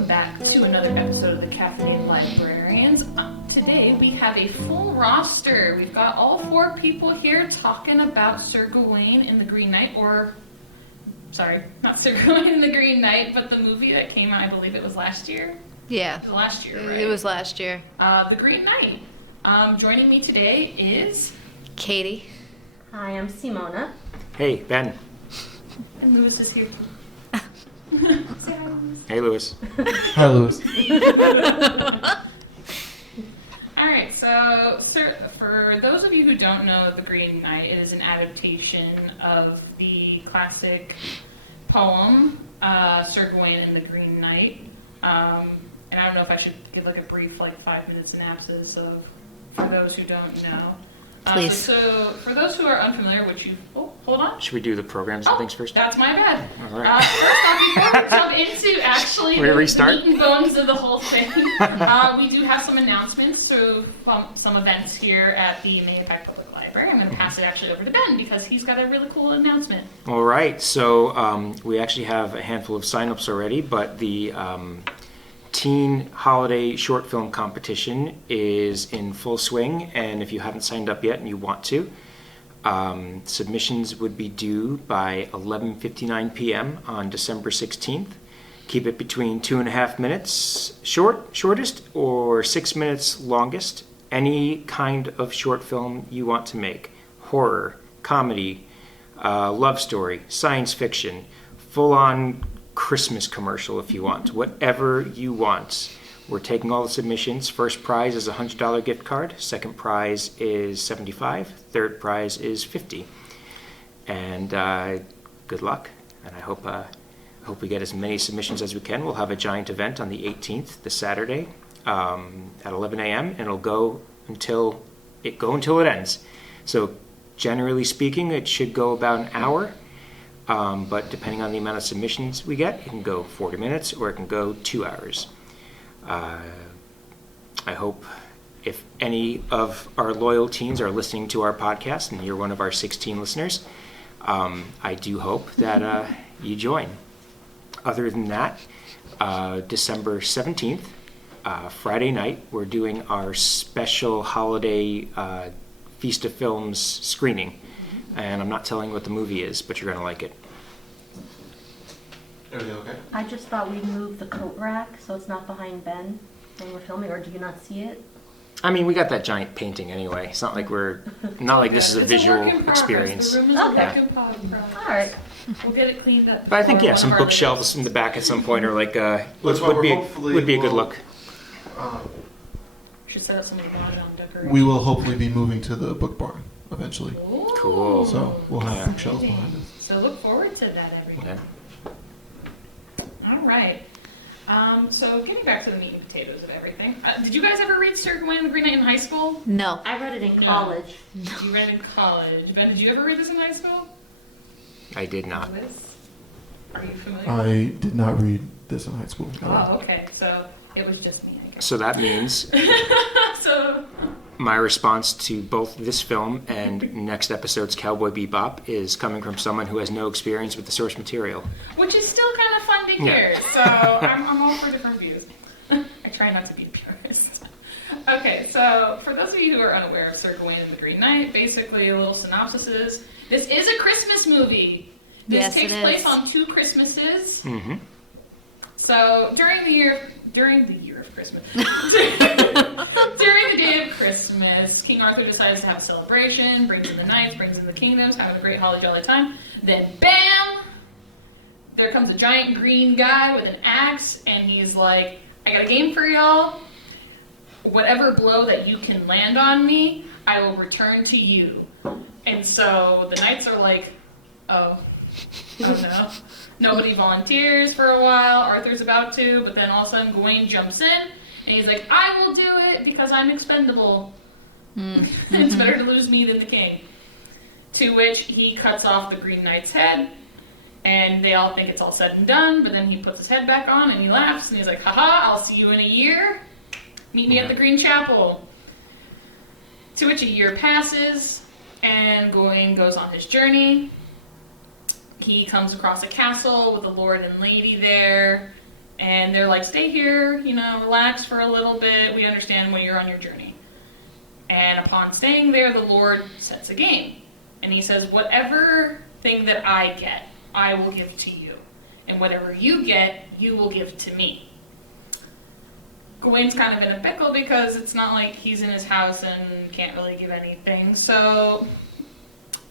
Welcome back to another episode of the Caffeinated Librarians. Today we have a full roster. We've got all 4 people here talking about Sir Gawain in the Green Knight, not Sir Gawain in the Green Knight, but the movie that came out, I believe it was last year? Yeah. It was last year, right? It was last year. The Green Knight. Joining me today is... Katie. Hi, I'm Simona. Hey, Ben. And Lewis is here. Say hi, Lewis. Hey, Lewis. Hi, Lewis. Alright, so for those of you who don't know The Green Knight, it is an adaptation of the classic poem, Sir Gawain and the Green Knight. And I don't know if I should give like a brief 5-minute synopsis of, for those who don't know. Please. So for those who are unfamiliar, hold on. Should we do the programs and things first? That's my bad. All right. First off, before we jump into actually the meat and bones of the whole thing, we do have some announcements. So some events here at the May Impact Public Library. I'm going to pass it actually over to Ben because he's got a really cool announcement. All right. So we actually have a handful of signups already, but the Teen Holiday Short Film Competition is in full swing, and if you haven't signed up yet and you want to, submissions would be due by 11:59 p.m. on December 16th. Keep it between 2.5 minutes shortest, or 6 minutes longest. Any kind of short film you want to make. Horror, comedy, love story, science fiction, full-on Christmas commercial if you want. Whatever you want. We're taking all the submissions. First prize is a $100 gift card. Second prize is $75. Third prize is $50. And good luck. And I hope we get as many submissions as we can. We'll have a giant event on the 18th, this Saturday, at 11 a.m. and it'll go until it ends. So generally speaking, it should go about an hour. But depending on the amount of submissions we get, it can go 40 minutes or it can go 2 hours. I hope if any of our loyal teens are listening to our podcast and you're one of our 16 listeners, I do hope that you join. Other than that, December 17th, Friday night, we're doing our special holiday Feast of Films screening. And I'm not telling you what the movie is, but you're going to like it. Everything okay? I just thought we'd move the coat rack so it's not behind Ben when we're filming, or do you not see it? I mean, we got that giant painting anyway. It's not like this is a visual experience. The room is a work in progress. All right. We'll get it cleaned up. But I think, before some one of our bookshelves in the back at some point are like, That's why would we're be a good look. Should set up some on decoration. We will hopefully be moving to the book barn eventually. Ooh. Cool. So we'll have bookshelves behind us. So look forward to that, everyone. Yeah. All right. So getting back to the meat and potatoes of everything. Did you guys ever read Sir Gawain and the Green Knight in high school? No. I read it in No. college. You read it in college. Ben, did you ever read this in high school? I did not. Liz? Are you familiar? I did not read this in high school at all. Oh, okay. So it was just me, I guess. So that means So my response to both this film and next episode's Cowboy Bebop is coming from someone who has no experience with the source material. which is still kind of fun to hear. Yeah. So I'm all for different views. I try not to be a purist. Okay, so for those of you who are unaware of Sir Gawain and the Green Knight, basically a little synopsis is, this is a Christmas movie. This Yes, takes it is. place on 2 Christmases. Mm-hmm. So during the year of Christmas, during the day of Christmas, King Arthur decides to have a celebration, brings in the knights, brings in the kingdoms, having a great holly jolly time. Then bam! There comes a giant green guy with an axe, and he's like, I got a game for y'all. Whatever blow that you can land on me, I will return to you. And so the knights are like, oh no. Nobody volunteers for a while. Arthur's about to, but then all of a sudden Gawain jumps in, and he's like, I will do it because I'm expendable. It's better to lose me than the king. To which he cuts off the Green Knight's head, and they all think it's all said and done, but then he puts his head back on, and he laughs, and he's like, haha, I'll see you in a year. Meet me at the Green Chapel. To which a year passes, and Gawain goes on his journey. He comes across a castle with a lord and lady there, And they're like, stay here, relax for a little bit. We understand when you're on your journey. And upon staying there, the Lord sets a game. And he says, whatever thing that I get, I will give to you. And whatever you get, you will give to me. Gawain's kind of in a pickle because it's not like he's in his house and can't really give anything. So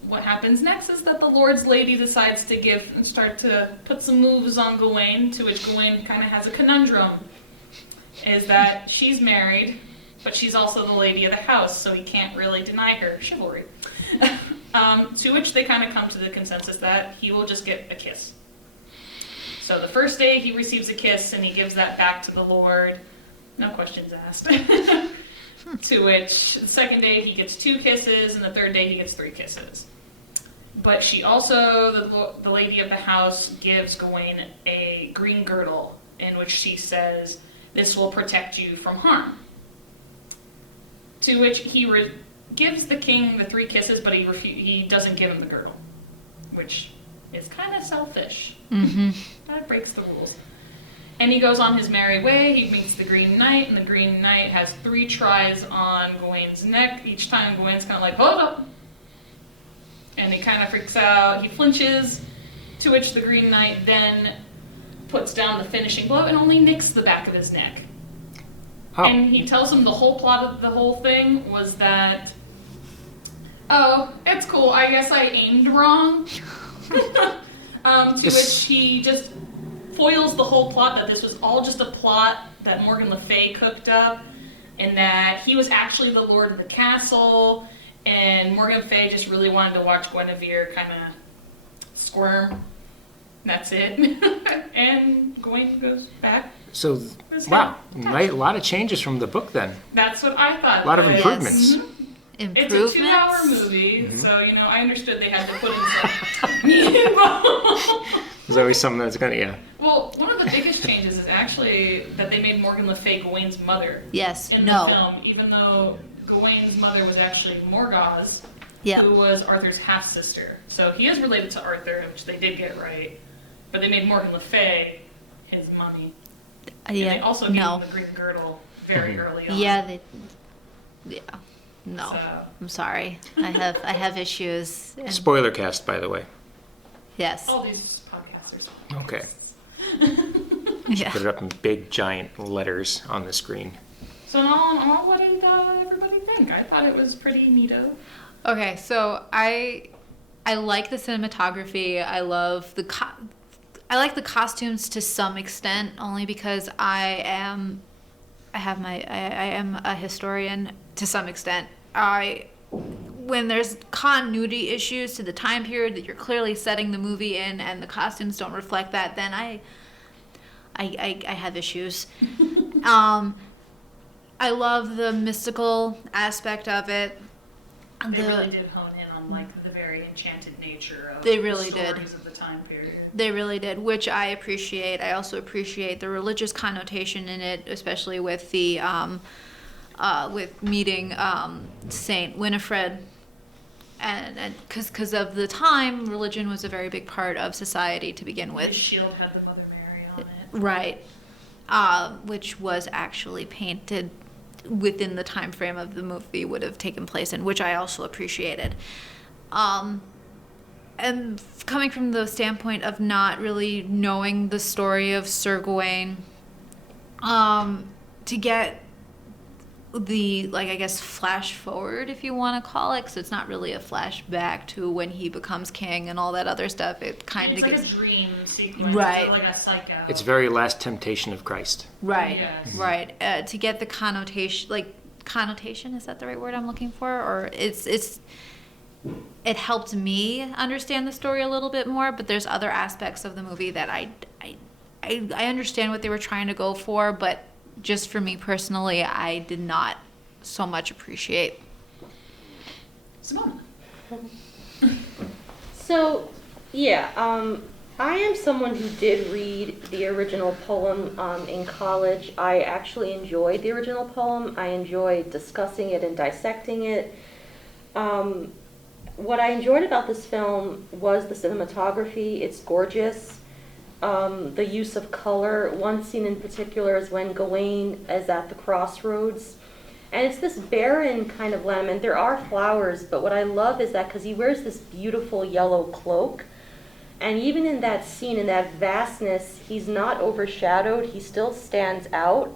what happens next is that the Lord's lady decides to give and start to put some moves on Gawain, to which Gawain kind of has a conundrum. Is that she's married, but she's also the lady of the house, so he can't really deny her chivalry. To which they kind of come to the consensus that he will just get a kiss. So the first day he receives a kiss and he gives that back to the Lord. No questions asked. To which the second day he gets 2 kisses and the third day he gets 3 kisses. But she also, the lady of the house, gives Gawain a green girdle in which she says, this will protect you from harm. To which he gives the king the 3 kisses, but he doesn't give him the girdle, which is kind of selfish. Mm-hmm. That breaks the rules. And he goes on his merry way. He meets the Green Knight, and the Green Knight has 3 tries on Gawain's neck. Each time Gawain's kind of like, hold up! And he kind of freaks out. He flinches, to which the Green Knight then puts down the finishing blow and only nicks the back of his neck. Oh. And he tells him the whole plot of the whole thing was that, oh, it's cool, I guess I aimed wrong. To which he just foils the whole plot that this was all just a plot that Morgan Le Fay cooked up, and that he was actually the lord of the castle, and Morgan Le Fay just really wanted to watch Guinevere kind of squirm. That's it. And Gawain goes back. So, wow, a lot of changes from the book then. That's what I thought. A lot of But improvements. Mhm. Improvements. It's a 2-hour movie, so, I understood they had to put in some meaningful. There's always something that's gonna, yeah. Well, one of the biggest changes is actually that they made Morgan Le Fay Gawain's mother Yes. in No. the film, even though Gawain's mother was actually Morgause, Yeah. who was Arthur's half-sister. So he is related to Arthur, which they did get right, but they made Morgan Le Fay his mommy. And they also gave him the green girdle very early on. Yeah. Yeah. No. So, I'm sorry. I have issues. And Spoiler cast, by the way. yes. all these podcasters. Okay. Yeah. Put it up in big, giant letters on the screen. So all in all, what did everybody think? I thought it was pretty neato. Okay, so I like the cinematography. I love I like the costumes to some extent, only because I am a historian to some extent. When there's continuity issues to the time period that you're clearly setting the movie in, and the costumes don't reflect that, then I have issues. I love the mystical aspect of it. They really did hone in on the very enchanted nature of They really the did. stories of the time period. They really did, which I appreciate. I also appreciate the religious connotation in it, especially with the with meeting Saint Winifred, and because of the time, religion was a very big part of society to begin The with. shield had the Mother Mary on it. Right, which was actually painted within the time frame of the movie would have taken place in, which I also appreciated. And coming from the standpoint of not really knowing the story of Sir Gawain, to get the, I guess, flash forward, if you want to call it, because it's not really a flashback to when he becomes king and all that other stuff. It kind It's of like gets... a dream sequence. Right. It's like a psycho. It's very last temptation of Christ. Right, Yes. right. To get the connotation, is that the right word I'm looking for? Or it helped me understand the story a little bit more, but there's other aspects of the movie that I understand what they were trying to go for, but just for me personally, I did not so much appreciate. Simone. So, yeah, I am someone who did read the original poem in college. I actually enjoyed the original poem. I enjoyed discussing it and dissecting it. What I enjoyed about this film was the cinematography. It's gorgeous. the use of color. One scene in particular is when Gawain is at the crossroads. And it's this barren kind of land, and there are flowers, but what I love is that because he wears this beautiful yellow cloak, and even in that scene, in that vastness, he's not overshadowed, he still stands out.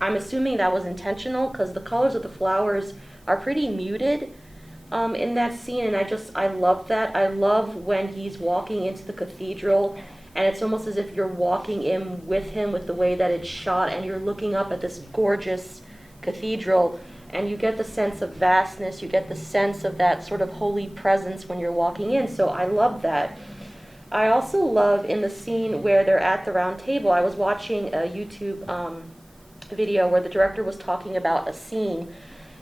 I'm assuming that was intentional, because the colors of the flowers are pretty muted in that scene, and I love that. I love when he's walking into the cathedral, and it's almost as if you're walking in with him with the way that it's shot, and you're looking up at this gorgeous cathedral, and you get the sense of vastness, you get the sense of that sort of holy presence when you're walking in, so I love that. I also love in the scene where they're at the round table, I was watching a YouTube video where the director was talking about a scene,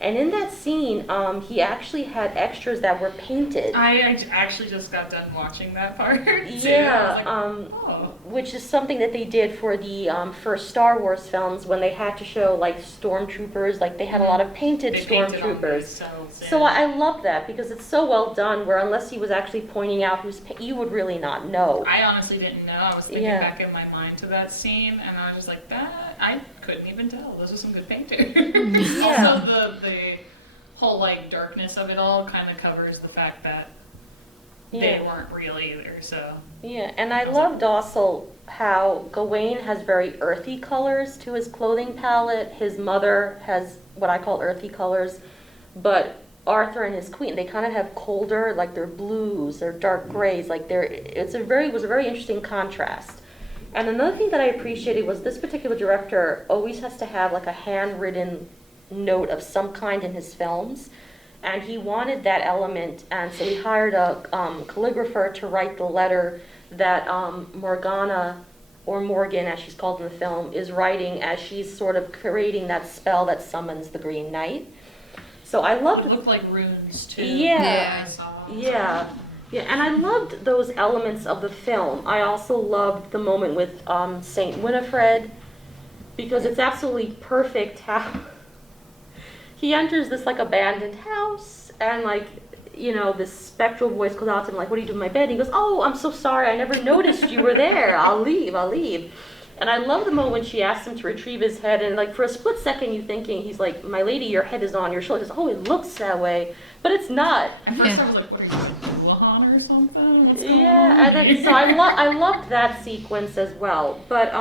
and in that scene, he actually had extras that were painted. I actually just got done watching that part. too. Yeah, I was like, oh. which is something that they did for the first Star Wars films when they had to show like stormtroopers, like they had a lot of painted They painted on stormtroopers. themselves, yeah. So I love that because it's so well done. Where unless he was actually pointing out you would really not know. I honestly didn't know. I was thinking Yeah. back in my mind to that scene, and I was just like, that I couldn't even tell. Those are some good painters. Yeah. Also, the whole like darkness of it all kind of covers the fact that they weren't real either. So Yeah, and I loved also how Gawain has very earthy colors to his clothing palette. His mother has what I call earthy colors, but Arthur and his queen, they kind of have colder, like they're blues, they're dark grays, like it was a very interesting contrast. And another thing that I appreciated was this particular director always has to have like a handwritten note of some kind in his films, and he wanted that element, and so he hired a calligrapher to write the letter that Morgana, or Morgan as she's called in the film, is writing as she's sort of creating that spell that summons the Green Knight. So I loved it looked like runes too. Yeah. I saw. yeah, and I loved those elements of the film. I also loved the moment with Saint Winifred, because it's absolutely perfect how he enters this like abandoned house, and like, you know, this spectral voice calls out to him like, what do you do in my bed? And he goes, oh, I'm so sorry, I never noticed you were there. I'll leave. And I love the moment when she asks him to retrieve his head, and like for a split second you're thinking, he's like, my lady, your head is on your shoulders. Oh, it looks that way, but it's not. At first I was like, what are you, Wuhan or something? What's going on? And then, so I loved that sequence as well, but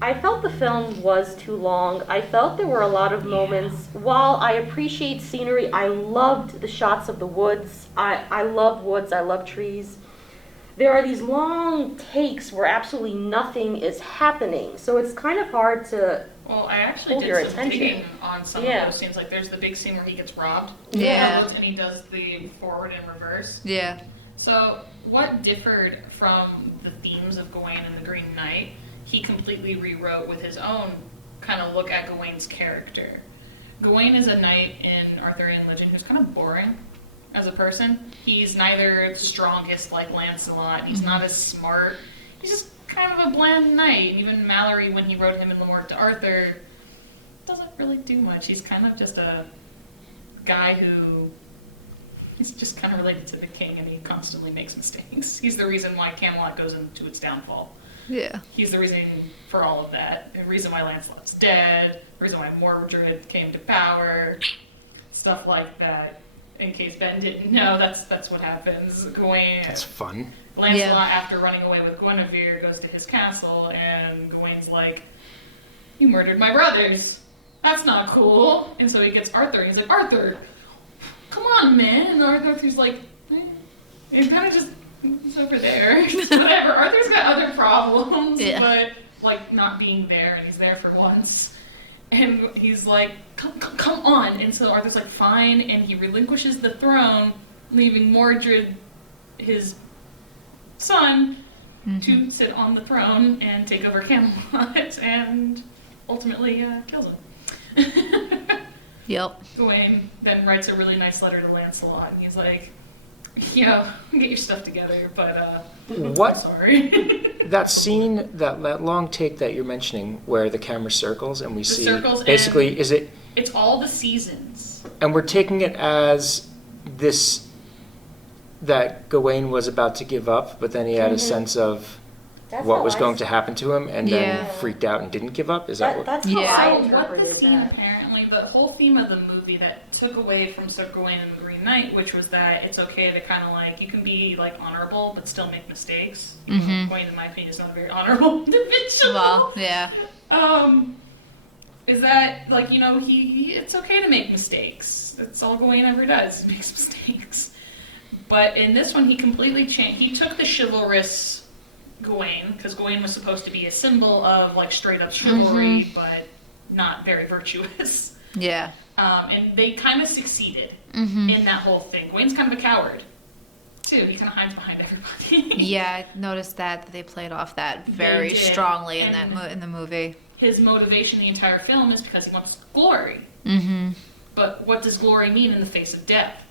I felt the film was too long. I felt there were a lot of moments. While I appreciate scenery, I loved the shots of the woods. I love woods, I love trees. There are these long takes where absolutely nothing is happening, so it's kind of hard to Well, I actually hold your did some attention. digging on some Yeah. of those scenes. Like, there's the big scene where he gets robbed. Yeah. And he does the forward and reverse. Yeah. So, what differed from the themes of Gawain and the Green Knight, he completely rewrote with his own kind of look at Gawain's character. Gawain is a knight in Arthurian legend who's kind of boring as a person. He's neither the strongest like Lancelot, he's not as smart, he's just kind of a bland knight. And even Mallory, when he wrote him in the War to Arthur, doesn't really do much. He's kind of just a guy who he's just kind of related to the king, and he constantly makes mistakes. He's the reason why Camelot goes into its downfall. Yeah. He's the reason for all of that. The reason why Lancelot's dead, the reason why Mordred came to power, stuff like that. In case Ben didn't know, that's what happens. Gawain, That's fun. Lancelot, after running away with Guinevere, goes to his castle, and Gawain's like, you murdered my brothers. That's not cool. And so he gets Arthur, and he's like, Arthur, come on, man. And Arthur's like, it kind of just, it's over there. Whatever. Arthur's got other problems, but like not being there, and he's there for once. And he's like, come on. And so Arthur's like, fine. And he relinquishes the throne, leaving Mordred, his son, to sit on the throne and take over Camelot, and ultimately kills him. Yep. Gawain then writes a really nice letter to Lancelot, and he's like, get your stuff together, but What? I'm sorry. That scene, that long take that you're mentioning, where the camera circles and we see circles basically, and- is it? It's all the seasons. And we're taking it as this, that Gawain was about to give up, but then he had a sense of, That's what how was I going s- to happen to him and Yeah. then freaked out and didn't give up? Is that what? That's how Yeah. I So what the interpreted scene that. apparently, the whole theme of the movie that took away from Sir Gawain and the Green Knight, which was that it's okay to kind of like, you can be like honorable but still make mistakes. Mhm. Gawain, in my opinion, is not a very honorable individual. Well, yeah. Is that like, you know, he it's okay to make mistakes. That's all Gawain ever does, makes mistakes. But in this one, he completely changed. He took the chivalrous Gawain, because Gawain was supposed to be a symbol of like straight up chivalry, but not very virtuous. Yeah. And they kind of succeeded Mhm. in that whole thing. Gawain's kind of a coward, too. He kind of hides behind everybody. Yeah, I noticed that they played off that They very did. strongly in And- that in the movie. His motivation the entire film is because he wants glory. Mhm. But what does glory mean in the face of death?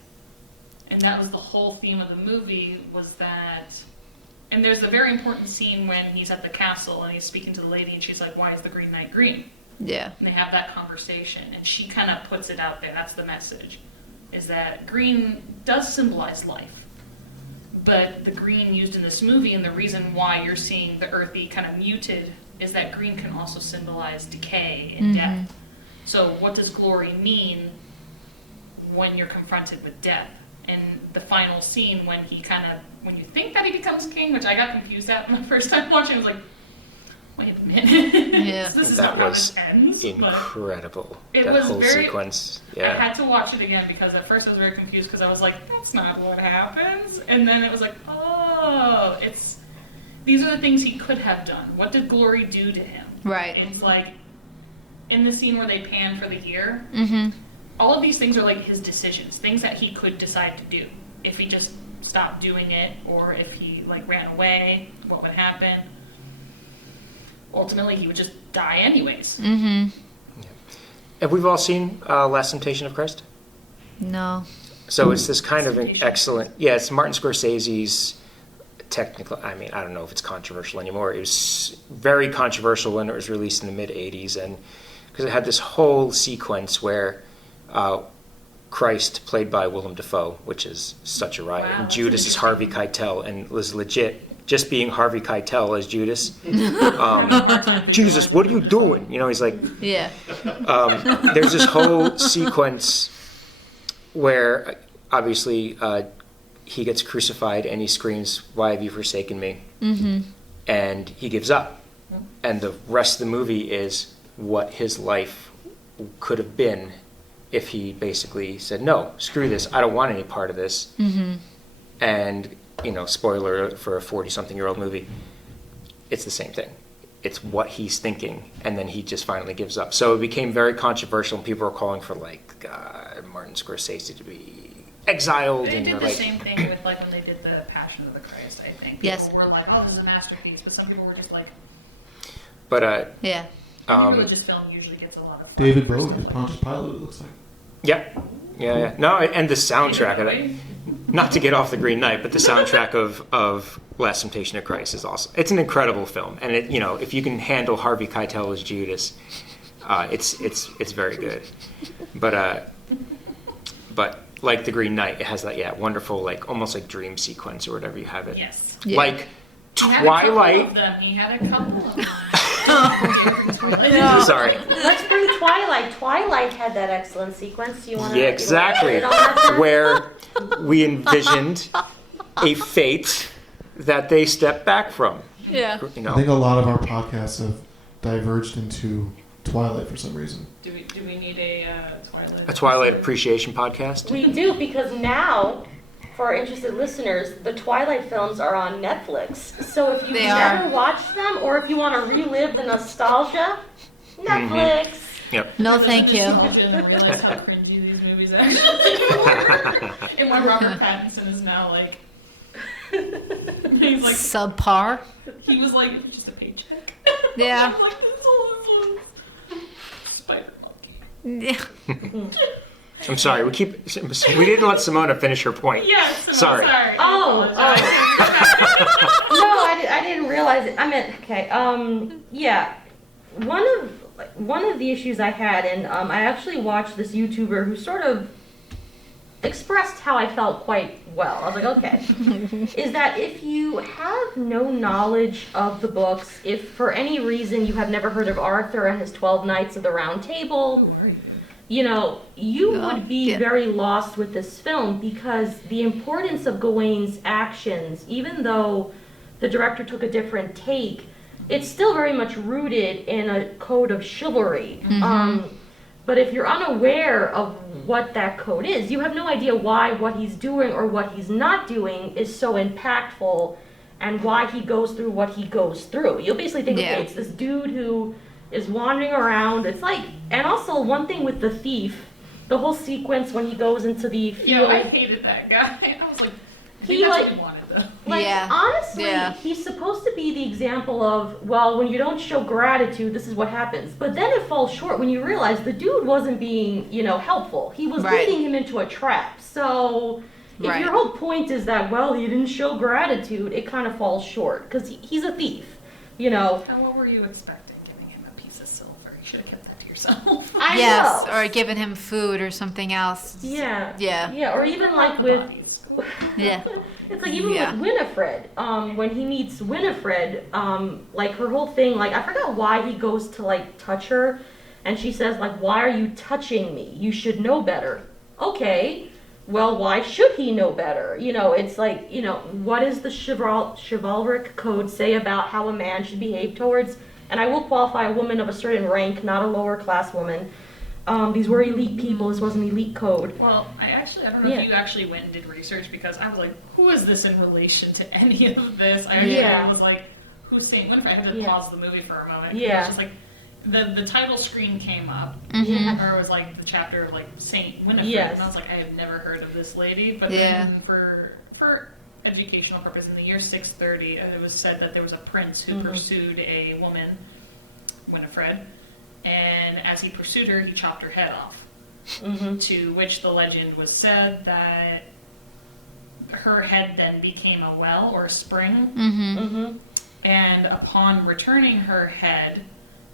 And that was the whole theme of the movie, was that... And there's the very important scene when he's at the castle and he's speaking to the lady and she's like, why is the Green Knight green? Yeah. And they have that conversation and she kind of puts it out there. That's the message, is that green does symbolize life. But the green used in this movie, and the reason why you're seeing the earthy kind of muted, is that green can also symbolize decay and death. So what does glory mean when you're confronted with death? And the final scene when he when you think that he becomes king, which I got confused at my first time watching, I was like, wait a minute. Yeah. This is That not how was this ends. But incredible. it That was whole very- sequence. I Yeah. had to watch it again because at first I was very confused because I was like, that's not what happens. And then it was like, oh, these are the things he could have done. What did glory do to him? Right. It's like, in the scene where they pan for the year, Mhm. all of these things are like his decisions, things that he could decide to do. If he just stopped doing it, or if he like ran away, what would happen? Ultimately, he would just die anyways. Mhm. Have we all seen Last Temptation of Christ? No. So it's this kind of an excellent, yeah, it's Martin Scorsese's technical, I mean, I don't know if it's controversial anymore. It was very controversial when it was released in the mid-'80s, and because it had this whole sequence where Christ, played by Willem Dafoe, which is such a riot, Wow, and that's Judas is Harvey Keitel, and was legit just being Harvey Keitel as Judas. Jesus, what are you doing? You know, he's like, Yeah. there's this whole sequence where obviously he gets crucified and he screams, "Why have you forsaken me?" Mhm. And he gives up. And the rest of the movie is what his life could have been if he basically said, "No, screw this. I don't want any part of this." Mhm. And, you know, spoiler alert for a 40-something-year-old movie, it's the same thing. It's what he's thinking, and then he just finally gives up. So it became very controversial, and people were calling for, like, Martin Scorsese to be exiled. They and did you're the like, same thing with like when they did the Passion of the Christ, I think. Yes. People were like, oh, this is a masterpiece, but some people were just like, But, Yeah. religious film usually gets a lot of flack David for Bowie stuff as like Pontius Pilate, it looks like. yeah. No, and the soundtrack of that. it, not to get off the Green Knight, but the soundtrack of Last Temptation of Christ is awesome. It's an incredible film, and it, you know, if you can handle Harvey Keitel as Judas, it's very good. But like the Green Knight, it has that wonderful, like almost like dream sequence or whatever you have it. Yes. Yeah. Like He had a couple of Twilight. them. He had a couple of them. Sorry. Let's bring Twilight. Twilight had that excellent sequence. You want to? Yeah, exactly. Where we envisioned a fate that they stepped back from. Yeah. You I think know, a lot of our podcasts have diverged into Twilight for some reason. Do we need a Twilight? a Twilight appreciation podcast. We do, because now, for our interested listeners, the Twilight films are on Netflix. So if you've They never are. watched them, or if you want to relive the nostalgia, Netflix. Yep. No, thank you. I didn't realize how cringy these movies actually were. And when Robert Pattinson is now like, he's like, Subpar. he was like just a paycheck. Yeah. I'm like, this is all influence. Spider Monkey. Yeah. I'm sorry. We didn't let Simona finish her point. Yes. I'm Sorry. sorry. Oh, I apologize. No, I didn't realize it. I meant, okay, yeah. One of the issues I had, and I actually watched this YouTuber who sort of expressed how I felt quite well. I was like, okay. Is that if you have no knowledge of the books, if for any reason you have never heard of Arthur and his 12 Knights of the Round Table, you know, you would be very lost with this film, because the importance of Gawain's actions, even though the director took a different take, it's still very much rooted in a code of chivalry. But if you're unaware of what that code is, you have no idea why what he's doing or what he's not doing is so impactful, and why he goes through what he goes through. You'll basically think, okay, it's this dude who is wandering around. It's like, and also one thing with the thief, the whole sequence when he goes into the field. Yeah, I hated that guy. I was like, I think He, that's like- what he wanted though. Like, honestly, he's supposed to be the example of, well, when you don't show gratitude, this is what happens. But then it falls short when you realize the dude wasn't being, you know, helpful. He was leading him into a trap. So if your whole point is that, well, he didn't show gratitude, it kind of falls short, because he's a thief, you know. Now, what were you expecting, giving him a piece of silver? You should have kept that to yourself. I Yes, know. or giving him food or something else. Yeah. Yeah. Yeah, or even like with... Yeah. It's like even with Winifred, when he meets Winifred, like her whole thing, like I forgot why he goes to like touch her, and she says like, why are you touching me? You should know better. Okay, well, why should he know better? You know, it's like, you know, what does the chivalric code say about how a man should behave towards, and I will qualify a woman of a certain rank, not a lower class woman. These were elite people. This was an elite code. Well, I don't know if you actually went and did research, because I was like, who is this in relation to any of this? I actually was like, who's Saint Winifred? I had to pause the movie for a moment. Yeah. It's just like, the title screen came up, or it was like the chapter of like Saint Winifred, and I was like, I have never heard of this lady. But then for educational purpose, in the year 630, it was said that there was a prince who pursued a woman, Winifred. And as he pursued her, he chopped her head off. To which the legend was said that her head then became a well or a spring. And upon returning her head,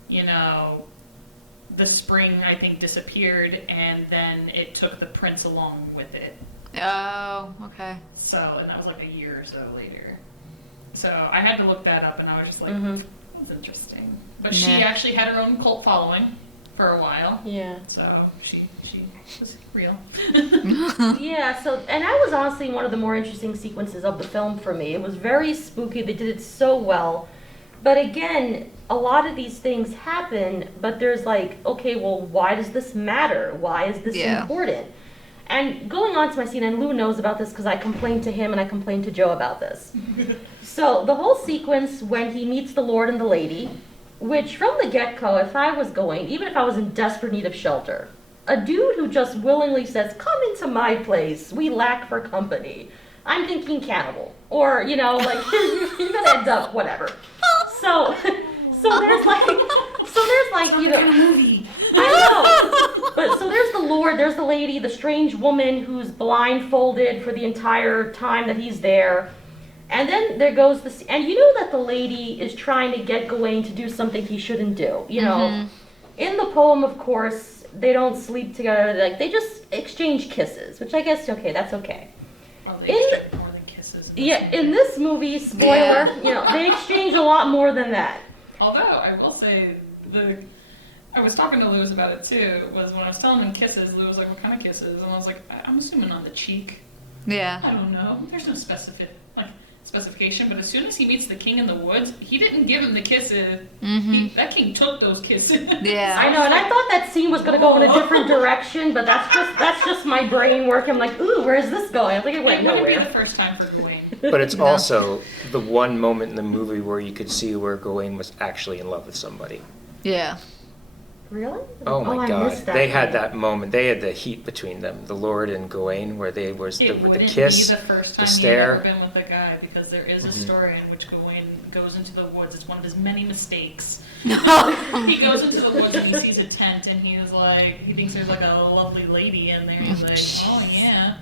you know, the spring, I think, disappeared, and then it took the prince along with it. Oh, okay. So, and that was like a year or so later. So I had to look that up, and I was just like, that's interesting. But she actually had her own cult following for a while. Yeah. So she was real. Yeah, so, and that was honestly one of the more interesting sequences of the film for me. It was very spooky. They did it so well. But again, a lot of these things happen, but there's like, okay, well, why does this matter? Why is this important? And going on to my scene, and Lou knows about this because I complained to him and I complained to Joe about this. So the whole sequence when he meets the Lord and the Lady, which from the get-go, if I was going, even if I was in desperate need of shelter, a dude who just willingly says, come into my place, we lack for company. I'm thinking cannibal. Or, you know, like, you're gonna end up, whatever. So there's like, you know, movie. I know. But so there's the Lord, there's the lady, the strange woman who's blindfolded for the entire time that he's there. And then there goes the, and you know that the lady is trying to get Gawain to do something he shouldn't do. You know, in the poem, of course, they don't sleep together. Like they just exchange kisses, which I guess that's okay. Well, they exchange more than kisses. In this movie, spoiler, you know, they exchange a lot more than that. Although I will say I was talking to Lewis about it too. Was when I was telling him kisses, Lewis was like, "What kind of kisses?" And I was like, "I'm assuming on the cheek." Yeah. I don't know. There's no specification, but as soon as he meets the king in the woods, he didn't give him the kisses. That king took those kisses. Yeah. I know, and I thought that scene was gonna go in a different direction, but that's just my brain working. I'm like, ooh, where's this going? I think it went It wouldn't be nowhere. the first time for Gawain. But it's also the one moment in the movie where you could see where Gawain was actually in love with somebody. Yeah. Really? Oh my I God! missed that They had part. that moment. They had the heat between them, the Lord and Gawain, where they was It the wouldn't kiss, be the first time the he'd stare. ever been with a guy, because there is a story in which Gawain goes into the woods. It's one of his many mistakes. He goes into the woods and he sees a tent, and he was like, he thinks there's like a lovely lady in there. He's like, oh yeah.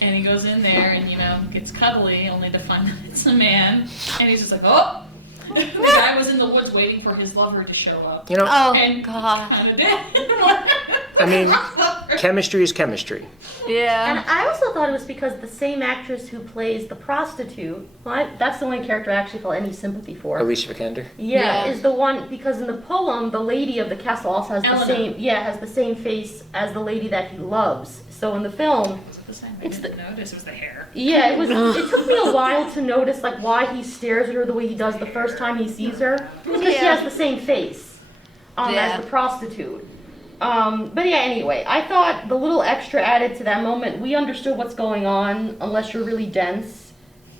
And he goes in there and, you know, gets cuddly, only to find that it's a man. And he's just like, oh! The guy was in the woods waiting for his lover to show up. You know, Oh And God. kind of did. I mean, chemistry is chemistry. And Yeah. I also thought it was because the same actress who plays the prostitute, that's the only character I actually felt any sympathy for. Alicia Vikander. Yeah, Yeah. is the one, because in the poem, the lady of the castle also has Eleanor. has the same face as the lady that he loves. So in the film, Is it the same? I It's didn't notice. It was the hair. yeah, it took me a while to notice like why he stares at her the way he does the first time he sees her. Because she Yeah. has the same face Yeah. as the prostitute. But yeah, anyway, I thought the little extra added to that moment, we understood what's going on unless you're really dense.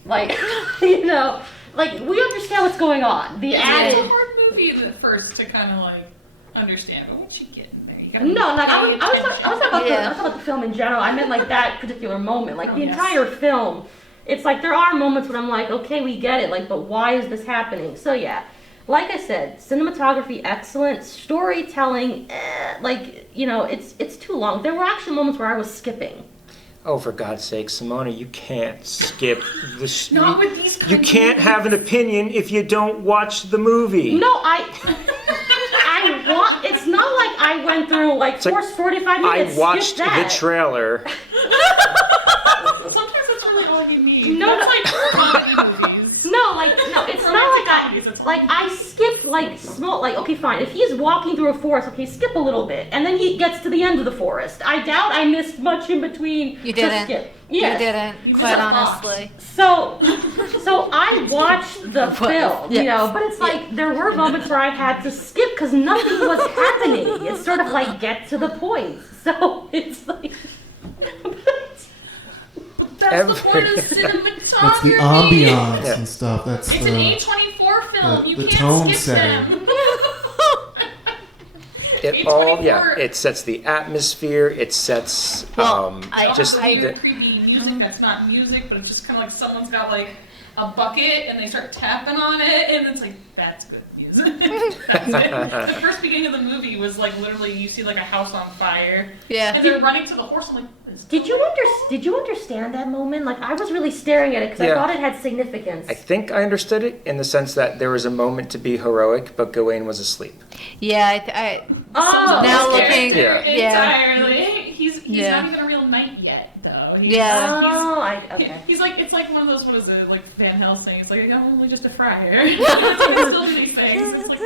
Like, you know, like we understand what's going on. The It's a added. hard movie at first to kind of like understand. But once you get in there, you gotta No, like I was pay talking about Yeah. I was talking about the film in general. I meant like that particular moment, like Oh, the yes. entire film. It's like there are moments when I'm like, okay, we get it, like, but why is this happening? So yeah, like I said, cinematography excellent, storytelling, like you know, it's too long. There were actually moments where I was skipping. Oh, for God's sake, Simona, you can't skip this. Not with these kinds You of can't have an movies. opinion if you don't watch the movie. No, it's not like I went through like like, 45 minutes. I watched skip that. the trailer. Sometimes that's really all you need. No, That's no. like comedy movies. No, it's not comedies, it's like I skipped like small, like, okay, fine, if he's walking through a forest, okay, skip a little bit, and then he gets to the end of the forest. I doubt I missed much in between. You to didn't. skip. You Yes. didn't, You quite just lost. honestly. So I watched the film, you Yes. know, but it's like there were moments where I had to skip because nothing was happening. It's sort of like get to the point. So it's like. That's the point of Every- cinematography. That's the ambiance Yeah. and stuff. That's It's the an A24 film. the- You the can't tone skip setting. them. It all, yeah, A24. it sets the atmosphere. It sets Well, just the I- weird, the, creepy music that's not music, but it's just kind of like someone's got like a bucket and they start tapping on it, and it's like, that's good music. That's it. The first beginning of the movie was like literally you see like a house on fire, Yeah. and they're running to the horse. I'm like, what is Did you understand that moment? Like I was really staring at it because Yeah. I thought it had significance. I think I understood it in the sense that there was a moment to be heroic, but Gawain was asleep. Yeah, I Oh, Now okay. looking- character yeah. entirely. He's Yeah. not even a real knight yet, though. He's, Yeah. he's- Okay. He's like, it's like one of those, what is it, like Van Helsing, it's like, I'm only just a friar. He can still do these things. It's like,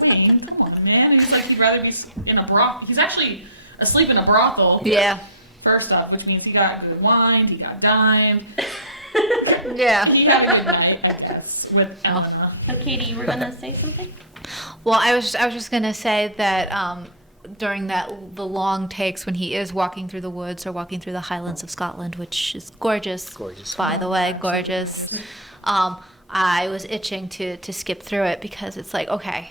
Dwayne, come on, man. And he's like, he'd rather be in a brothel. He's actually asleep in a brothel. Yeah. First off, which means he got good wine, he got dined. Yeah. He had a good night, I guess, with Eleanor. So Katie, you were gonna say something? Well, I was just gonna say that during the long takes when he is walking through the woods or walking through the Highlands of Scotland, which is gorgeous. Gorgeous. By the way, gorgeous. I was itching to skip through it because it's like, okay,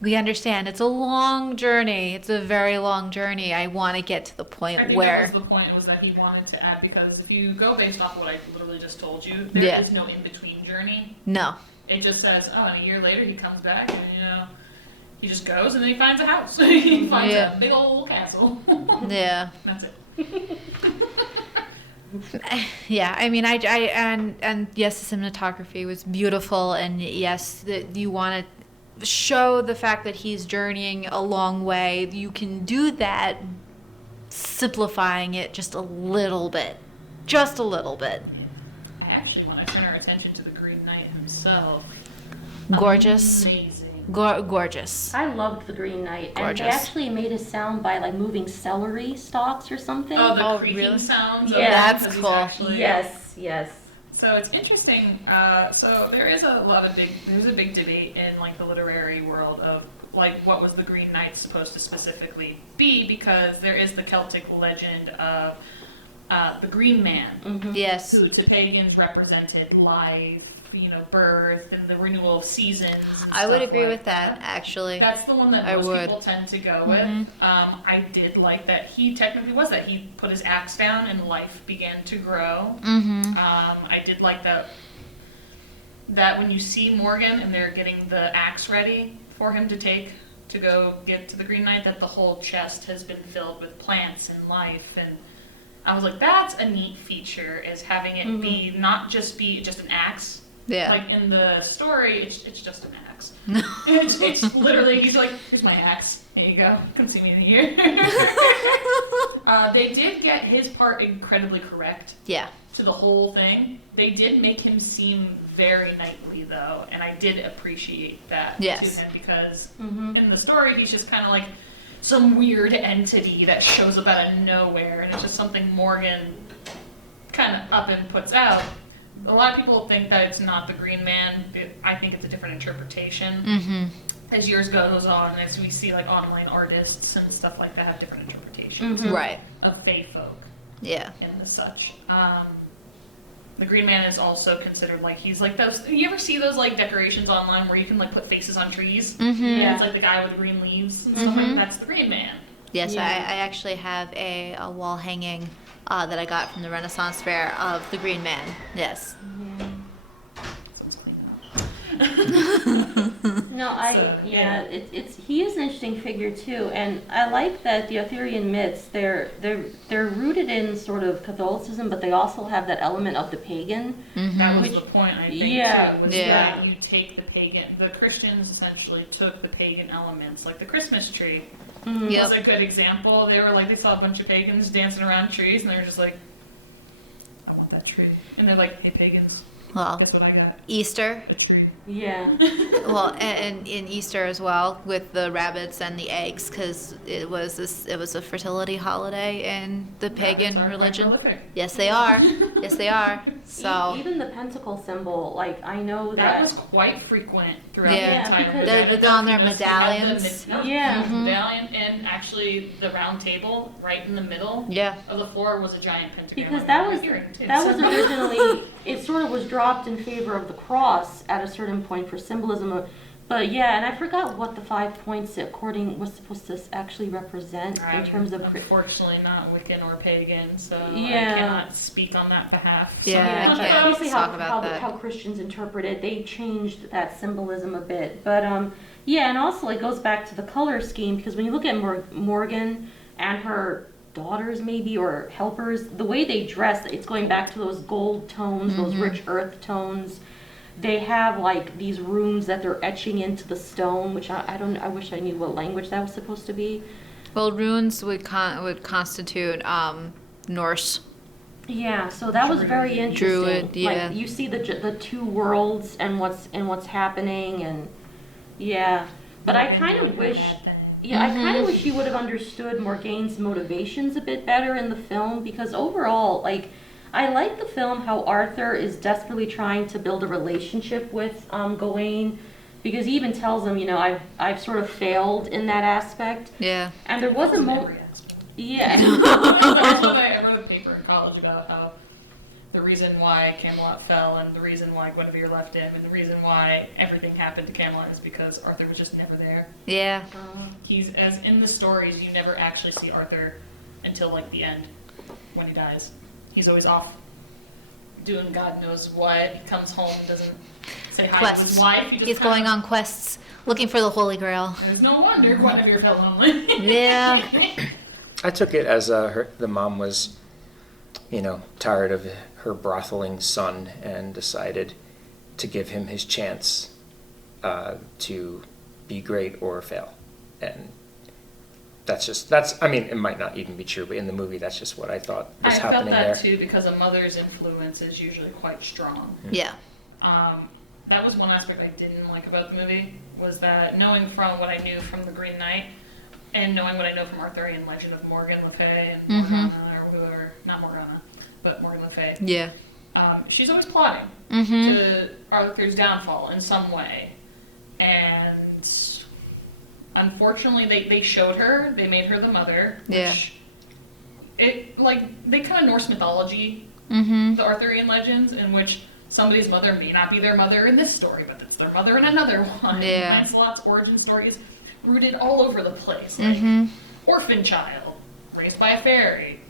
we understand it's a long journey. It's a very long journey. I want to get to the point I think where that was the point, was that he wanted to add, because if you go based off what I literally just told you, there is Yeah. no in-between journey. no. It just says, oh, and a year later he comes back and, you know, he just goes and then he finds a house. He finds Yeah. a big old castle. Yeah. That's it. Yeah, I mean, and yes, the cinematography was beautiful, and yes, that you want to show the fact that he's journeying a long way. You can do that, simplifying it just a little bit, just a little bit. I actually want to turn our attention to the Green Knight himself. Gorgeous, Amazing. gorgeous. I loved the Green Knight, and Gorgeous. they actually made a sound by like moving celery stalks or something. Oh, the Oh, creaking really? sounds. Yeah. of it, That's because he's cool. actually- Yes. So it's interesting. So there is there's a big debate in like the literary world of like what was the Green Knight supposed to specifically be, because there is the Celtic legend of the Green Man, Yes. who to pagans represented life, you know, birth and the renewal of seasons. And I would stuff agree like with that, actually. That's the one that I most would. people tend to go with. I did like that he technically was that. He put his axe down and life began to grow. I did like that when you see Morgan and they're getting the axe ready for him to take to go get to the Green Knight, that the whole chest has been filled with plants and life. And I was like, that's a neat feature, is having it be not just an axe, Yeah. Like in the story, it's just an axe. It's literally, he's like, here's my axe. Here you go. Come see me in a year. They did get his part incredibly correct Yeah. to the whole thing. They did make him seem very knightly, though, and I did appreciate that Yes. to him because in the story, he's just kind of like some weird entity that shows up out of nowhere, and it's just something Morgan kind of up and puts out. A lot of people think that it's not the Green Man. I think it's a different interpretation. Mm-hmm. As years goes on, as we see like online artists and stuff like that have different interpretations Right. of Fae folk Yeah. and the such. The Green Man is also considered like he's like those. You ever see those like decorations online where you can like put faces on trees? Mm-hmm. Yeah. It's like the guy with the green leaves and stuff like that. That's the Green Man. Yes, Yeah. I actually have a wall hanging that I got from the Renaissance Fair of the Green Man. Yes. Sounds clean. No, So, it's he is an interesting figure too, and I like that the Arthurian myths they're rooted in sort of Catholicism, but they also have that element of the pagan. That was Which- the point, I think, yeah, too, was yeah. that you take the pagan, the Christians essentially took the pagan elements, like the Christmas tree Yep. was a good example. They were like, they saw a bunch of pagans dancing around trees, and they were just like, I want that tree. And they're like, hey, pagans, Well, guess what I got? Easter. A tree. Yeah. Well, and in Easter as well with the rabbits and the eggs, because it was a fertility holiday in the pagan Rabbits are religion. quite prolific. Yes, they are. Yes, they are. So Even the pentacle symbol, like I know That that. was quite frequent throughout Yeah, the entire because- they're on their You know, so you have the medallions. mid- Yeah. the medallion, and actually the round table right in the middle yeah. of the floor was a giant pentagram. Because on that the was hearing, too. originally it sort of was dropped in favor of the cross at a certain point for symbolism. But yeah, and I forgot what the 5 points was supposed to actually represent in terms of. Unfortunately, not Wiccan or pagan, so Yeah. I cannot speak on that behalf. So- Yeah, I can't. Obviously, talk about that. how Christians interpret it, they changed that symbolism a bit. But yeah, and also it goes back to the color scheme because when you look at Morgan and her daughters maybe or helpers, the way they dress, it's going back to those gold tones, those rich earth tones. They have like these runes that they're etching into the stone, which I wish I knew what language that was supposed to be. Well, runes would constitute Norse. Yeah, so that was very interesting. Druid, yeah. Like you see the two worlds and what's happening, and yeah. But I kind of wish, I kind of wish you would have understood Morgaine's motivations a bit better in the film because overall, like, I like the film how Arthur is desperately trying to build a relationship with Gawain, because he even tells him, you know, I've sort of failed in that aspect, Yeah. and there was a moment. Every aspect. Yeah. I wrote a paper in college about how the reason why Camelot fell and the reason why Guinevere left him and the reason why everything happened to Camelot is because Arthur was just never there. Yeah. He's, as in the stories, you never actually see Arthur until like the end when he dies. He's always off doing God knows what. He comes home, doesn't say hi to his Quests. wife. He just He's going on quests looking for the Holy Grail. There's no wonder Guinevere felt lonely. Yeah. I took it as the mom was, tired of her brotheling son and decided to give him his chance to be great or fail. And it might not even be true, but in the movie, that's just what I thought was I felt happening that there. too because a mother's influence is usually quite strong. Yeah. That was one aspect I didn't like about the movie, was that knowing from what I knew from The Green Knight and knowing what I know from Arthurian legend of Morgan Le Fay and Morgana, or whoever, not Morgana, but Morgan Le Fay, Yeah. she's always plotting Mm-hmm. to Arthur's downfall in some way. And unfortunately, they showed her, they made her the mother, Yeah. which, they kind of Norse mythology Mm-hmm. the Arthurian legends in which somebody's mother may not be their mother in this story, but it's their mother in another one. Yeah. Lancelot's origin story is rooted all over the place. Like, Mm-hmm. orphan child, raised by a fairy,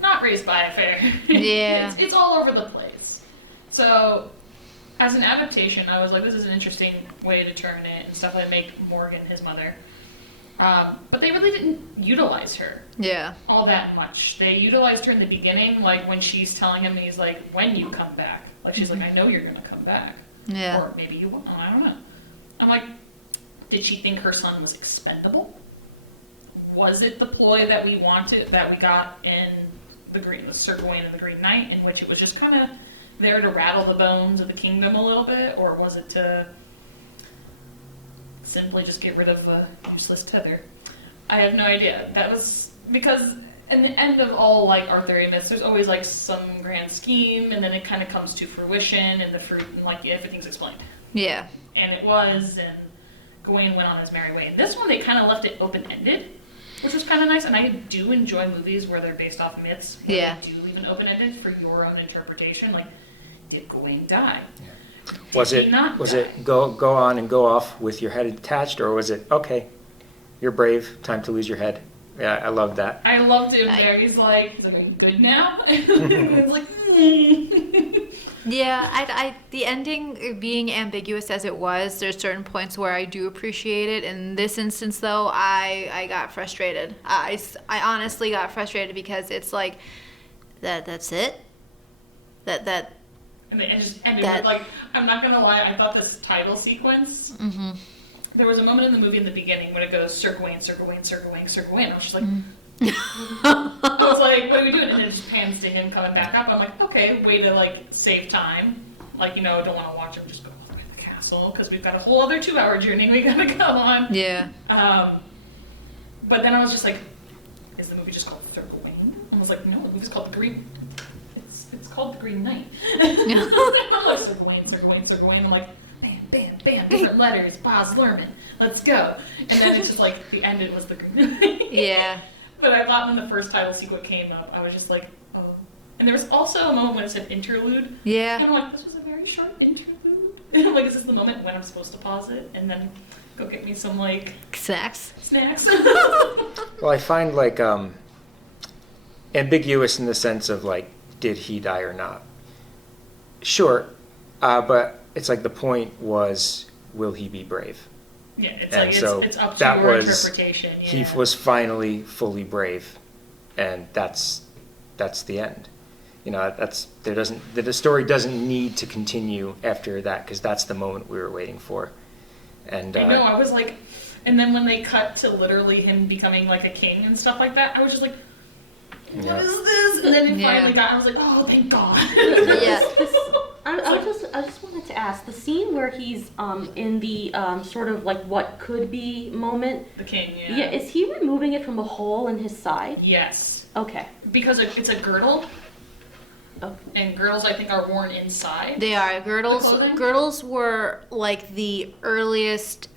not raised by a fairy. Yeah. it's all over the place. So, as an adaptation, I was like, this is an interesting way to turn it and stuff that make Morgan his mother. But they really didn't utilize her Yeah. all that much. They utilized her in the beginning, like when she's telling him, he's like, when you come back. Like she's like, I know you're gonna come back. Yeah. Or maybe you won't. I don't know. I'm like, did she think her son was expendable? Was it the ploy that we wanted, that we got in the Sir Gawain and the Green Knight, in which it was just kind of there to rattle the bones of the kingdom a little bit? Or was it to simply just get rid of a useless tether? I have no idea. That was because in the end of all like Arthurian myths, there's always like some grand scheme, and then it kind of comes to fruition, and the fruit, and like everything's explained. Yeah. And it was, and Gawain went on his merry way. In this one, they kind of left it open-ended, which was kind of nice. And I do enjoy movies where they're based off myths. Where Yeah. They do leave it open-ended for your own interpretation. Like, did Gawain die? Was Did it he not was die? it go on and go off with your head attached, or was it okay? You're brave. Time to lose your head. Yeah, I love that. I loved it there. He's like, are you good now? And it's like, Yeah, I the ending being ambiguous as it was, there's certain points where I do appreciate it. In this instance, though, I got frustrated. I honestly got frustrated because it's like, that's it? That And it just ended That- with, like, I'm not gonna lie, I thought this title sequence, mm-hmm. there was a moment in the movie in the beginning when it goes, Sir Gawain, Sir Gawain, Sir Gawain, Sir Gawain. I was just like, I was like, what are we doing? And it just pans to him coming back up. I'm like, okay, way to, like, save time. Like, you know, don't want to watch him just go all the way to the castle, because we've got a whole other 2-hour journey we gotta go on. Yeah. But then I was just like, is the movie just called Sir Gawain? I was like, no, the movie's called The Green... It's called The Green Knight. I'm like, Sir Gawain, Sir Gawain, Sir Gawain. I'm like, bam, bam, bam, different letters, Baz Luhrmann, let's go. And then it's just like, the end, it was The Green Knight. Yeah. But I thought when the first title sequence came up, I was just like, oh. And there was also a moment when it said interlude. And Yeah. I'm like, this was a very short interlude. And I'm like, is this the moment when I'm supposed to pause it? And then go get me some, like, Snacks. snacks? Well, I find like ambiguous in the sense of like, did he die or not? Sure, but it's like the point was, will he be brave? Yeah, it's And like, so it's up to that your was- interpretation. Yeah. He was finally fully brave, and that's the end. You know, the story doesn't need to continue after that, because that's the moment we were waiting for. And I know, I was like, and then when they cut to literally him becoming like a king and stuff like that, I was just like, what Yeah. is this? And then it Yeah. finally got, I was like, oh, thank God. Yeah. I just wanted to ask, the scene where he's in the sort of like what could be moment. The king, yeah. Yeah, is he removing it from a hole in his side? Yes. Okay. Because it's a girdle, Okay. and girdles I think are worn inside. They are. Girdles The clothing? girdles were like the earliest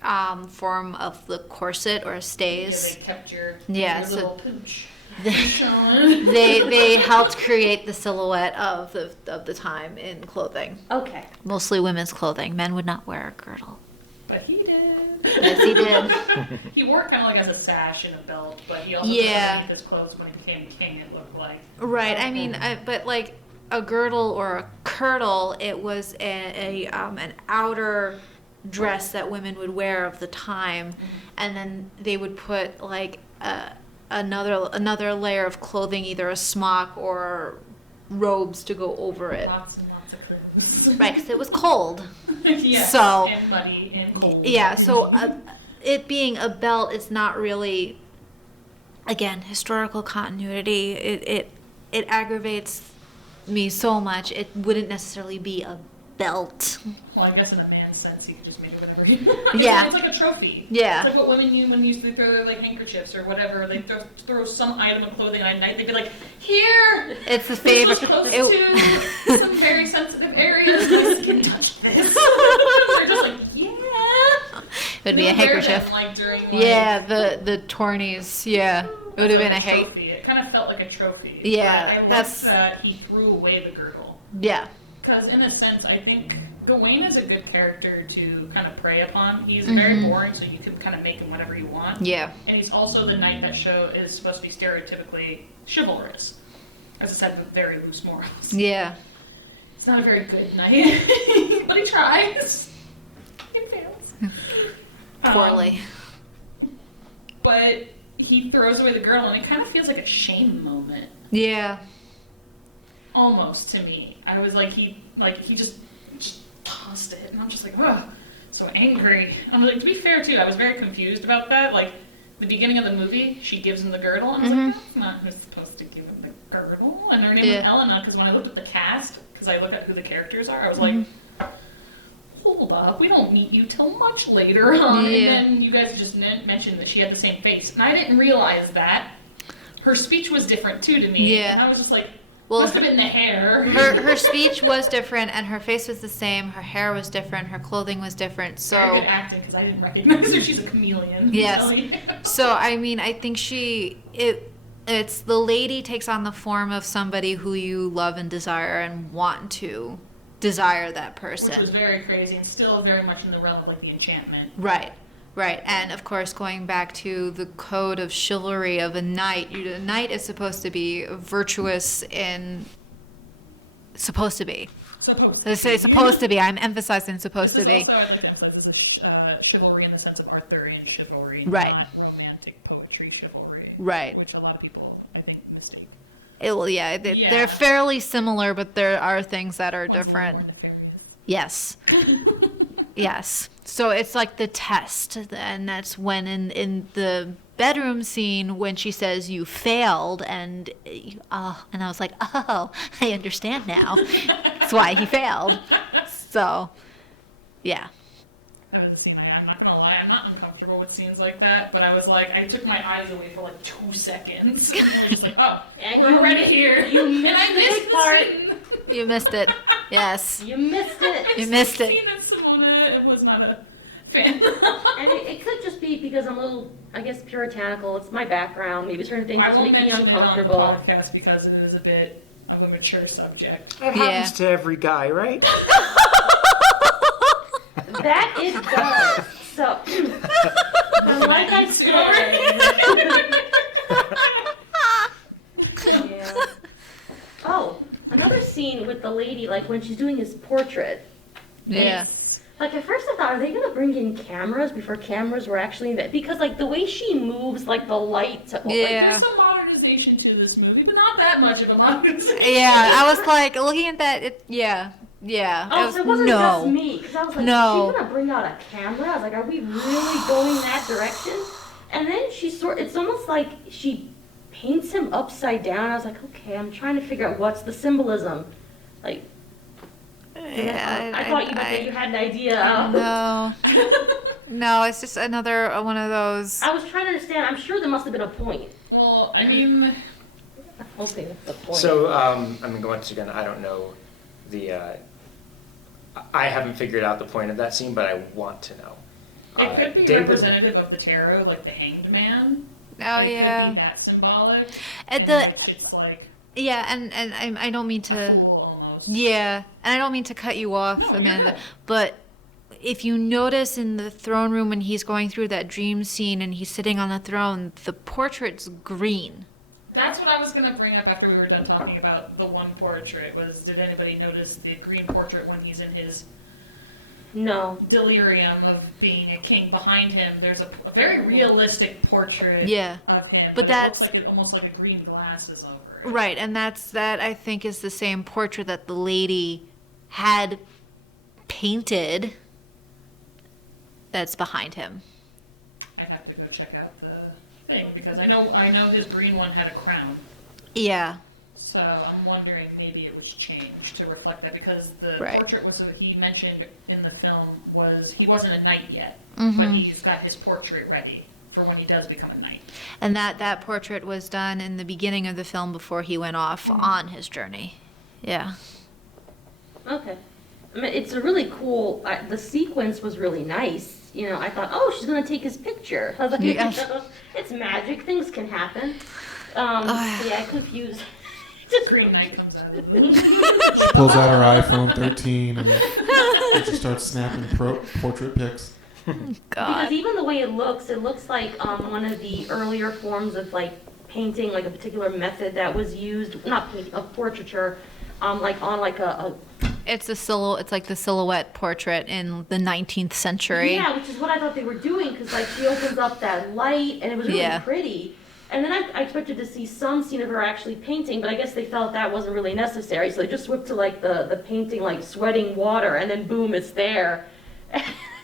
form of the corset or Yeah, stays. they kept your, Yeah, your so- little pooch. They, Showing. they helped create the silhouette of the time in clothing. Okay. Mostly women's clothing. Men would not wear a girdle. But he did. Yes, he did. He wore it kind of like as a sash and a belt, but he also Yeah. put underneath his clothes when he became king, it looked like. Right. I mean, but like a girdle or a kirtle, it was an outer dress that women would wear of the time, and then they would put like another layer of clothing, either a smock or robes to go over it. Lots and lots of clothes. Right, because it was cold. Yes, So- and muddy and cold. Yeah, so it being a belt is not really, again, historical continuity. It aggravates me so much. It wouldn't necessarily be a belt. Well, I guess in a man's sense, he could just make it whatever he wants. Yeah. It's like a trophy. Yeah. It's like what women used to throw their like handkerchiefs or whatever. They throw some item of clothing at night. They'd be like, here! It's the This favorite. was close it- to some very sensitive areas. My skin touched this. They're just like, yeah. It would be They a would wear handkerchief. them, like, during, like, Yeah, the tourneys. Yeah, it would have been a like trophy. It kind of felt like a trophy. Yeah, But I that's- liked that he threw away the girdle. Yeah, Because in a sense, I think Gawain is a good character to kind of prey upon. He's very boring, so you could kind of make him whatever you want. yeah, And he's also the knight that is supposed to be stereotypically chivalrous. As I said, with very loose morals. yeah. He's not a very good knight, but he tries. He fails. Poorly. But he throws away the girl, and it kind of feels like a shame moment. Yeah. Almost to me. I was like, he just bust it. And I'm just like, ugh, so angry. I'm like, to be fair too, I was very confused about that. Like, the beginning of the movie, she gives him the girdle, and I was like, that's not who's supposed to give him the girdle. And her name was Elena, because when I looked at the cast, because I looked at who the characters are, I was like, hold up, we don't meet you till much later on. And then you guys just mentioned that she had the same face. And I didn't realize that. Her speech was different too to me. Yeah. And I was just like, Well, must have been the hair. her speech was different, and her face was the same. Her hair was different. Her clothing was different. So Very good acting, because I didn't recognize her. She's a chameleon. Yes. So I mean, I think it's the lady takes on the form of somebody who you love and desire and want to desire that person. Which was very crazy, and still very much in the realm of like the enchantment. Right. Right, and of course, going back to the code of chivalry of a knight, a knight is supposed to be virtuous in. Supposed to be. Supposed So say supposed to be. I'm emphasizing supposed to be. Also, I'd like to emphasize this is chivalry in the sense of Arthurian chivalry, Right. not romantic poetry chivalry. Right. Which a lot of people, I think, mistake. They're fairly similar, but there are things that are One's different. more nefarious. Yes. Yes. So it's like the test, and that's when in the bedroom scene when she says you failed, and I was like, oh, I understand now. That's why he failed. So, yeah. I haven't seen I'm not gonna lie, I'm not uncomfortable with scenes like that, but I was like, I took my eyes away for like 2 seconds. And I was like, oh, And we're already here. You and missed I the missed big the part. scene. You missed it. Yes. You missed it. You missed The it. scene of Simona was not a fan. And it could just be because I'm a little, I guess, puritanical. It's my background. Maybe certain things I just won't make me mention it on the uncomfortable. podcast because it is a bit of a mature subject. That happens to every guy, right? That it does. So, but like I said, yeah. Oh, another scene with the lady, like when she's doing his portrait. Yeah. Like at first I thought, are they gonna bring in cameras before cameras were actually invented? Because like the way she moves, like the light. Yeah. There's some modernization to this movie, but not that much of a modernization. Yeah, I was like, looking at that, yeah. Oh, so it wasn't just me, because I was like, No. is she gonna bring out a camera? I was like, are we really going that direction? And then it's almost like she paints him upside down. I was like, okay, I'm trying to figure out what's the symbolism. Like, Yeah, I thought you had an idea. No. No, it's just another one of those. I was trying to understand. I'm sure there must have been a point. Well, I mean, Okay, what's the point? So, I mean, once again, I don't know I haven't figured out the point of that scene, but I want to know. it could be David- representative of the tarot, like the Hanged Man. Oh, It yeah. could be that symbolic. At and the- it's like Yeah, and I don't mean a to. fool almost. Yeah, and I don't mean to cut you off, No, Amanda, you're good. but if you notice in the throne room when he's going through that dream scene and he's sitting on the throne, the portrait's green. That's what I was gonna bring up after we were done talking about the one portrait. Was did anybody notice the green portrait when he's in his No. delirium of being a king? Behind him, there's a very realistic portrait Yeah. of him. But it that's- looks like almost like a green glasses over it. Right, and that I think is the same portrait that the lady had painted that's behind him. I'd have to go check out the thing because I know his green one had a crown. Yeah. So I'm wondering maybe it was changed to reflect that because the Right. portrait was what he mentioned in the film was he wasn't a knight yet, but Mhm. he's got his portrait ready for when he does become a knight. And that portrait was done in the beginning of the film before he went off on his journey. Yeah. Okay. I mean, it's a really cool. The sequence was really nice. You know, I thought, oh, she's gonna take his picture. I was like, Yeah. it's magic. Things can happen. Yeah, confused. Green Knight comes out. She pulls out her iPhone 13 and she starts snapping portrait pics. Because God. even the way it looks like one of the earlier forms of like painting, like a particular method that was used, not painting, of portraiture, like on like a It's like the silhouette portrait in the 19th century. yeah, which is what I thought they were doing because like she opens up that light and it was really Yeah. pretty. And then I expected to see some scene of her actually painting, but I guess they felt that wasn't really necessary, so they just whipped to like the painting, like sweating water, and then boom, it's there.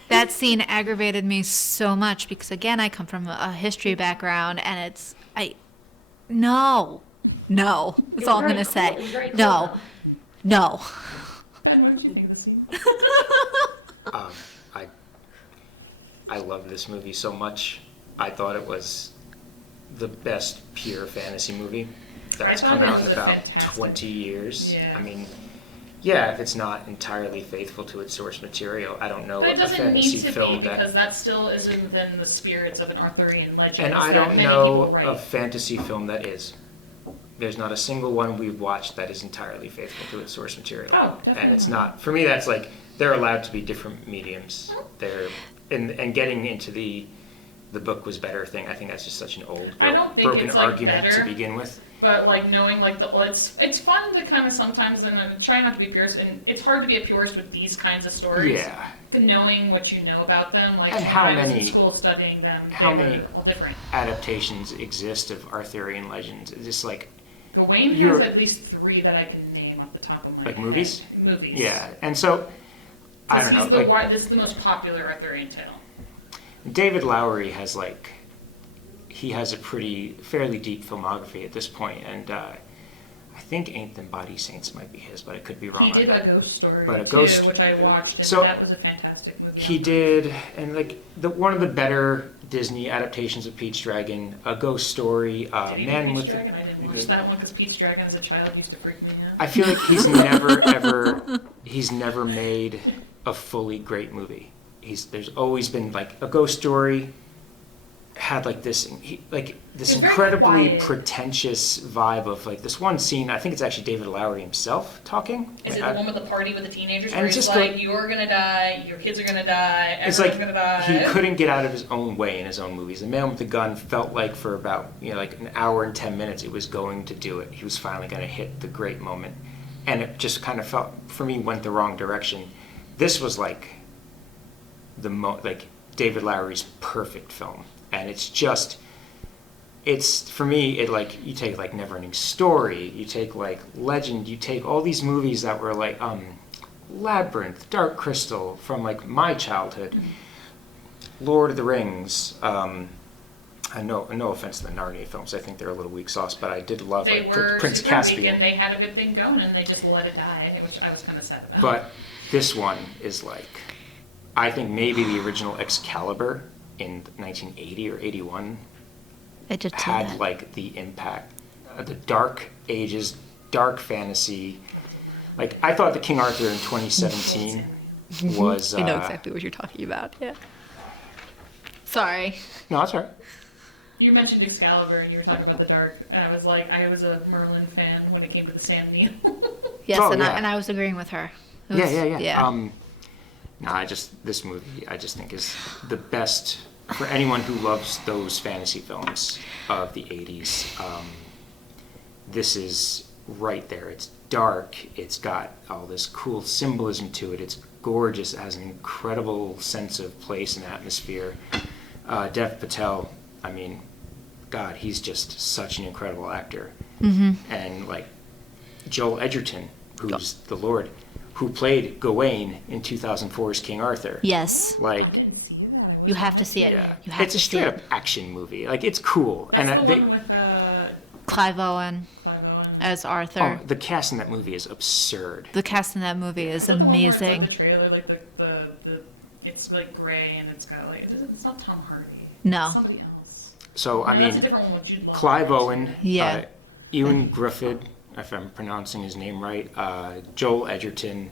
That scene aggravated me so much because, again, I come from a history background, and no, that's all I'm going to say. It was very cool, No, though. no. Ben, what did you think of the scene? I love this movie so much. I thought it was the best pure fantasy movie that's I thought come it out in was about fantastic. 20 years. Yeah. I mean, yeah, if it's not entirely faithful to its source material, I don't know But it of a doesn't fantasy need to film be that. because that still is within the spirits of an Arthurian legend. And I that don't many know people write. of fantasy film that is. There's not a single one we've watched that is entirely faithful to its source material. Oh, definitely. And it's not. For me, that's like, they're allowed to be different mediums. They're, and getting into the book was better thing, I think that's just such an old, I don't think broken it's, like, argument better. to begin with. But like knowing like it's fun to kind of sometimes and try not to be purist, and it's hard to be a purist with these kinds of stories. Yeah. Knowing what you know about them, like And when how I was in many- school studying them, how they many- were all different. Adaptations exist of Arthurian legends. It's just like, Gawain has You're- at least 3 that I can name off the top of my Like head. movies? Movies. yeah. And so, I don't know. Like, This is the most popular Arthurian tale. David Lowery has like, he has a fairly deep filmography at this point, and I think Ain't Them Body Saints might be his, but I could be wrong He on did that. a ghost story But a too, ghost- which I watched, and So, that was a fantastic movie. He did, and like one of the better Disney adaptations of Pete's Dragon, A Ghost Story, Did he do Man Pete's with. Dragon? I didn't watch that one because Pete's Dragon as a child used to freak me out. I feel like he's never made a fully great movie. There's always been like A Ghost Story had like this It's very incredibly quiet. pretentious vibe of like this one scene. I think it's actually David Lowery himself talking. Is it I- the one with the party with the teenagers And where it's he's just like, like- you're gonna die, your kids are gonna die, It's everyone's like gonna die? he couldn't get out of his own way in his own movies. The Man with the Gun felt like for about like an hour and 10 minutes it was going to do it. He was finally going to hit the great moment, and it just kind of felt for me went the wrong direction. This was like like David Lowery's perfect film, and it's for me it like you take like Neverending Story, you take like Legend, you take all these movies that were like Labyrinth, Dark Crystal from like my childhood, Lord of the Rings. No offense to the Narnia films, I think they're a little weak sauce, but I did love They like were Prince super weak Caspian. and they had a good thing going and they just let it die, which I was kind of sad about. But this one is like, I think maybe the original Excalibur in 1980 or 81 I did see had that. like the impact, the Dark Ages, dark fantasy. Like I thought the King Arthur in 2017 was. I know exactly what you're talking about. Yeah. Sorry. No, that's all right. You mentioned Excalibur and you were talking about the dark. I was like, I was a Merlin fan when it came to the Sam Neill. Yes, Oh, and yeah. I was agreeing with her. It was- Yeah. No, this movie I just think is the best for anyone who loves those fantasy films of the 80s. This is right there. It's dark. It's got all this cool symbolism to it. It's gorgeous. It has an incredible sense of place and atmosphere. Dev Patel, I mean, God, he's just such an incredible actor. And like Joel Edgerton, who's the Lord, who played Gawain in 2004's King Arthur. Yes. Like, You have to see it. yeah, You have it's to a see straight it. up action movie. Like, it's cool. That's And the they, one with Clive Owen Clive Owen. as Arthur. the cast in that movie is absurd. The cast in that movie is The one where it's, amazing. Like the trailer, like the it's like gray and it's got like it's not Tom Hardy. No. It's somebody else. So, I No, that's a mean, different one with Jude Law. Clive Owen, Yeah. Ewan Griffith, if I'm pronouncing his name right, Joel Edgerton,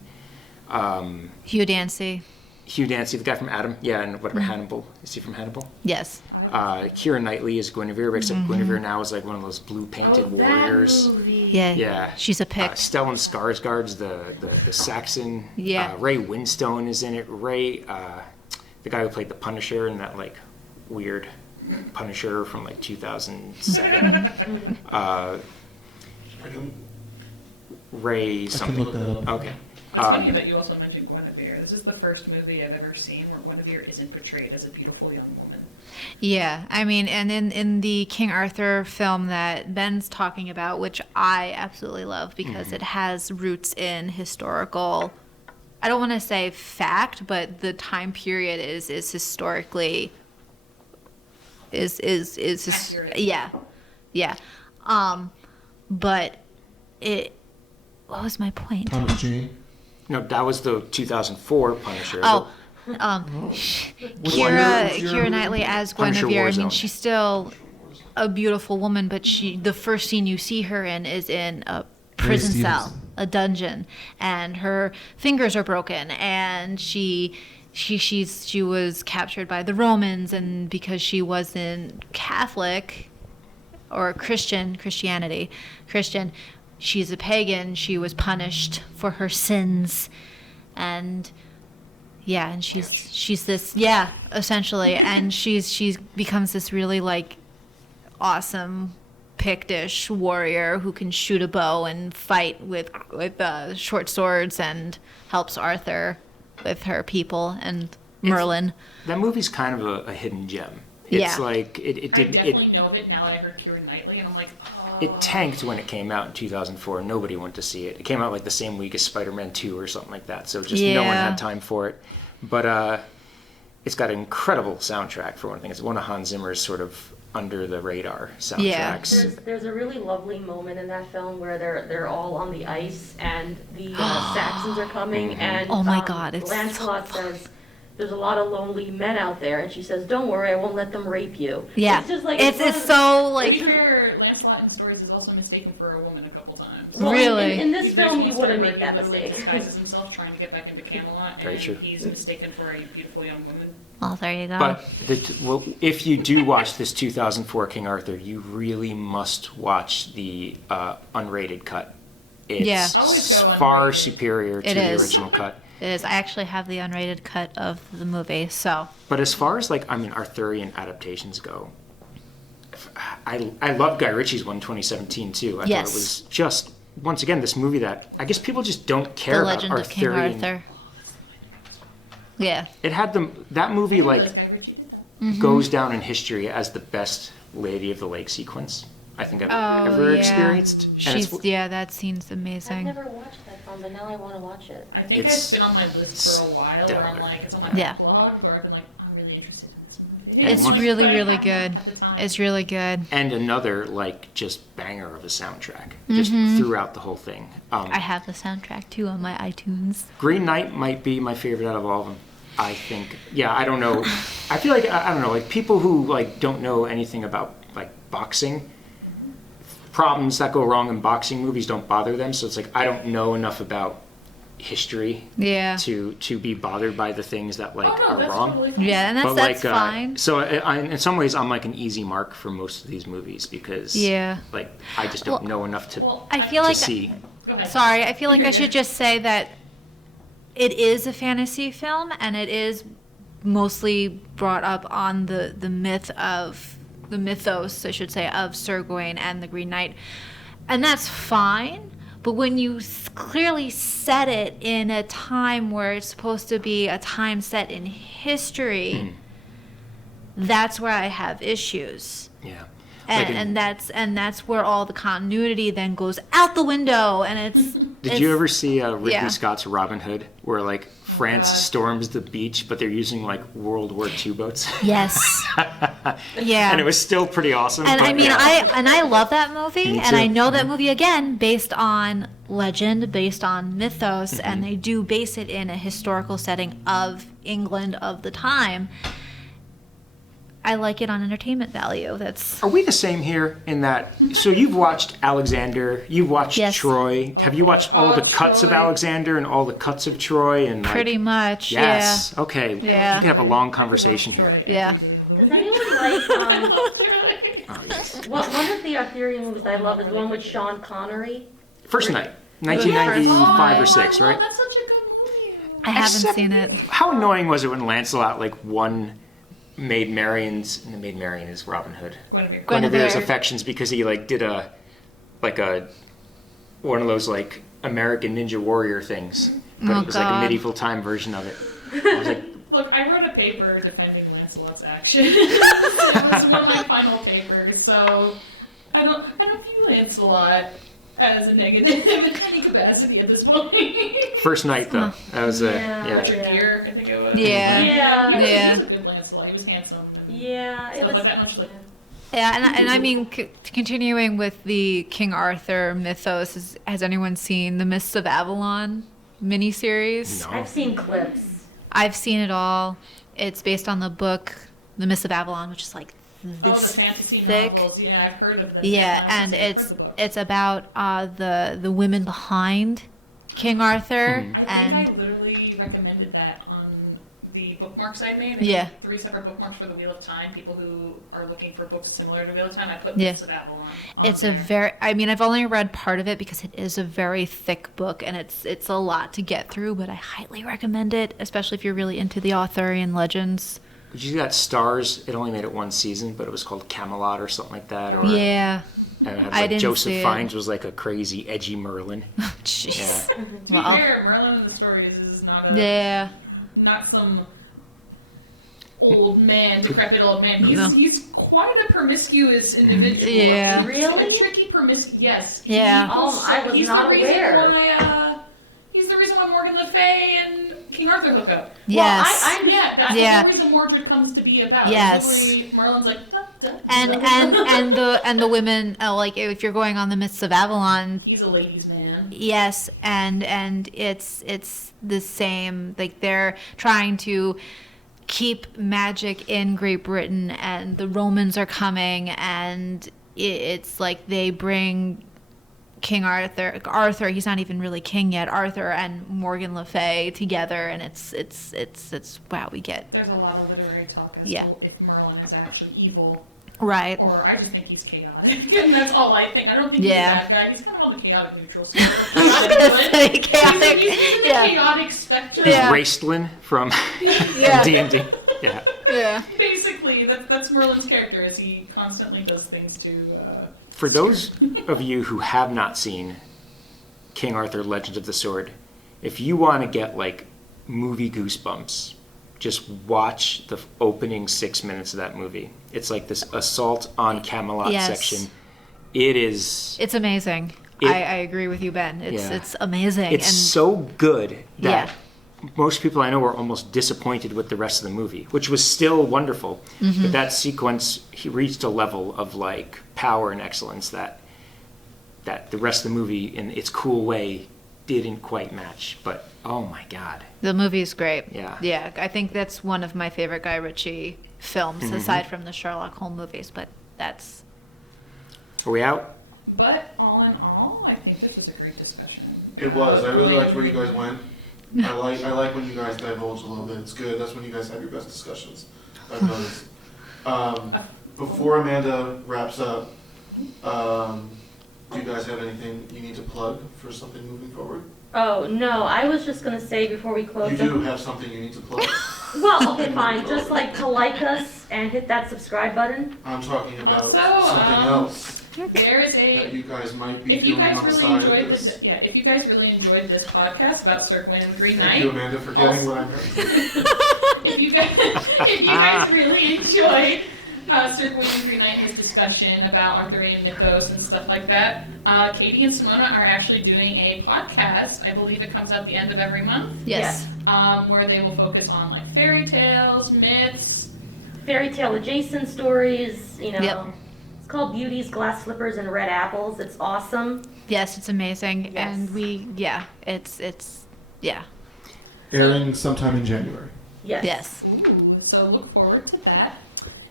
Hugh Dancy. Hugh Dancy, the guy from Adam, yeah, and whatever, Mm-hmm. Hannibal. Is he from Hannibal? Yes. Keira Knightley is Guinevere, except Mm-hmm. Guinevere now is like one of those blue painted Oh, warriors. that movie. Yeah. Yeah. She's a pick. Stellan Skarsgård's the Saxon. Yeah. Ray Winstone is in it. Ray, the guy who played the Punisher in that like weird Punisher from like 2007. Ray I can something. look that up. Okay. It's funny that you also mentioned Guinevere. This is the first movie I've ever seen where Guinevere isn't portrayed as a beautiful young woman. Yeah, I mean, and in the King Arthur film that Ben's talking about, which I absolutely love because it has roots in historical, I don't want to say fact, but the time period is historically Accurate. yeah. But what was my point? Thomas Jane. No, that was the 2004 Punisher. Oh, Which Kira year? Knightley as Punisher Guinevere. I mean, Warzone. she's still a beautiful woman, but the first scene you see her in is in a prison cell, Stevenson. a dungeon, and her fingers are broken, and she was captured by the Romans, and because she wasn't Catholic or Christian, she's a pagan. She was punished for her sins, and yeah, and she's this, yeah, essentially, and she's becomes this really like awesome Pictish warrior who can shoot a bow and fight with short swords and helps Arthur with her people and Merlin. That movie's kind of a hidden gem. It's Yeah. like it I did definitely know of it now that I heard Keira Knightley, and I'm like, oh. it tanked when it came out in 2004. Nobody went to see it. It came out like the same week as Spider-Man 2 or something like that. So just no one Yeah. had time for it. But it's got an incredible soundtrack for one thing. It's one of Hans Zimmer's sort of under the radar soundtracks. There's a really lovely moment in that film where they're all on the ice and the Saxons are coming and Oh my God, it's Lancelot says there's a lot of lonely men out there, and she says, "Don't worry, I won't let them rape you." Yeah, It's just like it's one of- so To like be fair, Lancelot in stories is also mistaken for a woman a couple times. Well, Really? in this There's film, one you story wouldn't where make that he literally mistake. disguises himself trying to get back into Camelot, Very and true. he's mistaken for a beautiful young woman. oh, there you go. But if you do watch this 2004 King Arthur, you really must watch the unrated cut. It's Yeah. Always go far unrated. superior to It the is. original cut. It is. I actually have the unrated cut of the movie, so But as far as Arthurian adaptations go, I love Guy Ritchie's one 2017 too. I Yes. thought it was just once again this movie that I guess people just don't care The about Legend of King Arthurian. Arthur. Yeah. It had that movie Guy Ritchie did that. goes down in history as the best Lady of the Lake sequence I think I've Oh, ever yeah. experienced. And it's- That scene's I've amazing. never watched that film, but now I want to watch it. I think It's it's been on my list for a while, where I'm stellar. like, it's on my Yeah. blog, where I've been like, I'm really interested in this movie. It's And really, But I really hadn't good. at the time. It's really good. and another just banger of a soundtrack, just throughout the whole thing. I have the soundtrack too on my iTunes. Green Knight might be my favorite out of all of them. I think. Yeah, I don't know. I feel like I don't know. Like people who don't know anything about boxing, problems that go wrong in boxing movies don't bother them. So it's like I don't know enough about history Yeah. to be bothered by the things that Oh, no, are that's wrong. totally fine. Yeah, and that's fine. So in some ways, I'm like an easy mark for most of these movies because Yeah. I just don't Well, know enough to Well, I feel to like see. Go ahead. Sorry, I feel like I should just say that it is a fantasy film and it is mostly brought up on the mythos, I should say, of Sir Gawain and the Green Knight. And that's fine, but when you clearly set it in a time where it's supposed to be a time set in history, that's where I have issues. Yeah. And that's where all the continuity then goes out the window, and Did you ever see Ridley yeah. Scott's Robin Hood, where France storms the beach, but they're using World War II boats? Yes. Yeah. And it was still pretty awesome. And but I mean, yeah. I love that movie, Me and too. I know that movie again based on legend, based on mythos, and they do base it in a historical setting of England of the time. I like it on entertainment value. That's Are we the same here in that? So you've watched Alexander, you've watched Yes. Troy. Have you watched all the cuts of Troy. Alexander and all the cuts of Troy? And pretty much. Yes. Okay. Yeah. We can have a long conversation here. Yeah. Does anyone like Oh, one of the Arthurian movies I love is the one with Sean Connery? First Night, 1995 or 6, Oh, right? that's such a good movie. I haven't Except- seen it. How annoying was it when Lancelot won Maid Marian's, and the Maid Marian is Robin Hood. Guinevere. Guinevere's Guinevere. affections because he did a one of those American Ninja Warrior things, but Oh, it was a God. medieval time version of it. I was like, Look, I wrote a paper defending Lancelot's action. It was one of my final papers, so I don't view Lancelot as a negative in any capacity at this point. First night though, that was Richard Gere, I think it was. Yeah. He was a good Lancelot. He was handsome. And stuff like that. Much like Yeah, and I mean, continuing with the King Arthur mythos, has anyone seen the Mists of Avalon miniseries? No. I've seen clips. I've seen it all. It's based on the book, The Mists of Avalon, which is like the this fantasy thick. novels. Yeah, I've heard of them. Yeah, and it's about the women behind King Arthur, I think I literally recommended that on the bookmarks I made. I Yeah. made 3 separate bookmarks for the Wheel of Time. People who are looking for books similar to Wheel of Time, I put Yeah. Mists of Avalon. It's on a there. very, I mean, I've only read part of it because it is a very thick book and it's a lot to get through, but I highly recommend it, especially if you're really into the Arthurian legends. Did you see that Stars? It only made it 1 season, but it was called Camelot or something like that. Or, Yeah. And it had, I like, didn't Joseph see it. Fiennes was like a crazy, edgy Merlin. Jeez. Yeah. To be Well, fair, Merlin in the stories is not a Yeah. not some old man, decrepit old man. No. He's quite a promiscuous individual. Yeah. He's Really? a tricky promiscuous. Yes. Yeah. I was he's not the reason aware. Why, he's the reason why Morgan Le Fay and King Arthur hook up. Yes. Yeah, that's Yeah. the whole reason Mordred comes to be about. Yes. Literally, Merlin's like, duh, duh, and duh. and the women, like if you're going on the Mists of Avalon, He's a ladies' man. yes, and it's the same. Like they're trying to keep magic in Great Britain, and the Romans are coming, and it's like they bring King Arthur. He's not even really king yet. Arthur and Morgan Le Fay together, and it's wow. We get There's a lot of literary talk as Yeah. to if Merlin is actually evil, right. or I just think he's chaotic, and that's all I think. I don't think Yeah. he's a bad guy. He's kind of on the chaotic neutral side. Chaotic, He's in the yeah. chaotic spectrum. Yeah. Raistlin from Yeah. D&D. Yeah. Yeah. Basically, that's Merlin's character, as he constantly does things to. For those of you who have not seen King Arthur Legend of the Sword, if you want to get like movie goosebumps, just watch the opening 6 minutes of that movie. It's like this assault on Camelot Yes. section. It is. It's amazing. I agree with you, Ben. It's amazing. It's and so good that Yeah. most people I know were almost disappointed with the rest of the movie, which was still wonderful. Mm-hmm. But that sequence, he reached a level of like power and excellence that the rest of the movie, in its cool way, didn't quite match. But oh my god, the movie's great. Yeah. Yeah. I think that's one of my favorite Guy Ritchie films, Mm-hmm. aside from the Sherlock Holmes movies. But that's are we out? But all in all, I think this was a great discussion. It was. I really liked where you guys went. I like when you guys divulge a little bit. It's good. That's when you guys have your best discussions. I've noticed. Before Amanda wraps up, do you guys have anything you need to plug for something moving forward? Oh, no, I was just gonna say before we close. You do have something you need to plug. Well, okay, fine, just like to like us and hit that subscribe button. I'm talking about So, something else There is that a. you guys might be If you doing guys on the really side of enjoyed this. if you guys really enjoyed this podcast about Sir Gawain and the Green Thank you, Knight, Amanda, for getting what I'm hearing. if you guys really enjoyed Sir Gawain and the Green Knight and his discussion about Arthurian mythos and stuff like that, Katie and Simona are actually doing a podcast. I believe it comes out the end of every month. yes. Where they will focus on like fairy tales, myths. Fairy tale adjacent stories, you know. Yep. It's called Beauties, Glass Slippers, and Red Apples. It's awesome. Yes, it's amazing. Yes. And it's yeah. Airing sometime in January. Yes. Yes. Ooh, so look forward to that.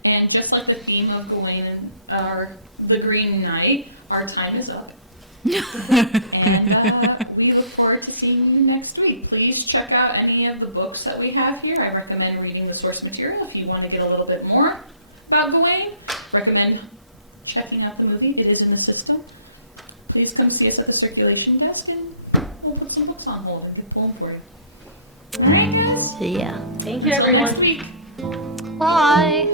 And just like the theme of Gawain and the Green Knight, our time is up. And we look forward to seeing you next week. Please check out any of the books that we have here. I recommend reading the source material if you want to get a little bit more about Gawain. Recommend checking out the movie. It is in the system. Please come see us at the circulation desk and we'll put some books on hold and get pulling for you. Alright guys? Yeah. Thank you, Until everyone. next week. Bye.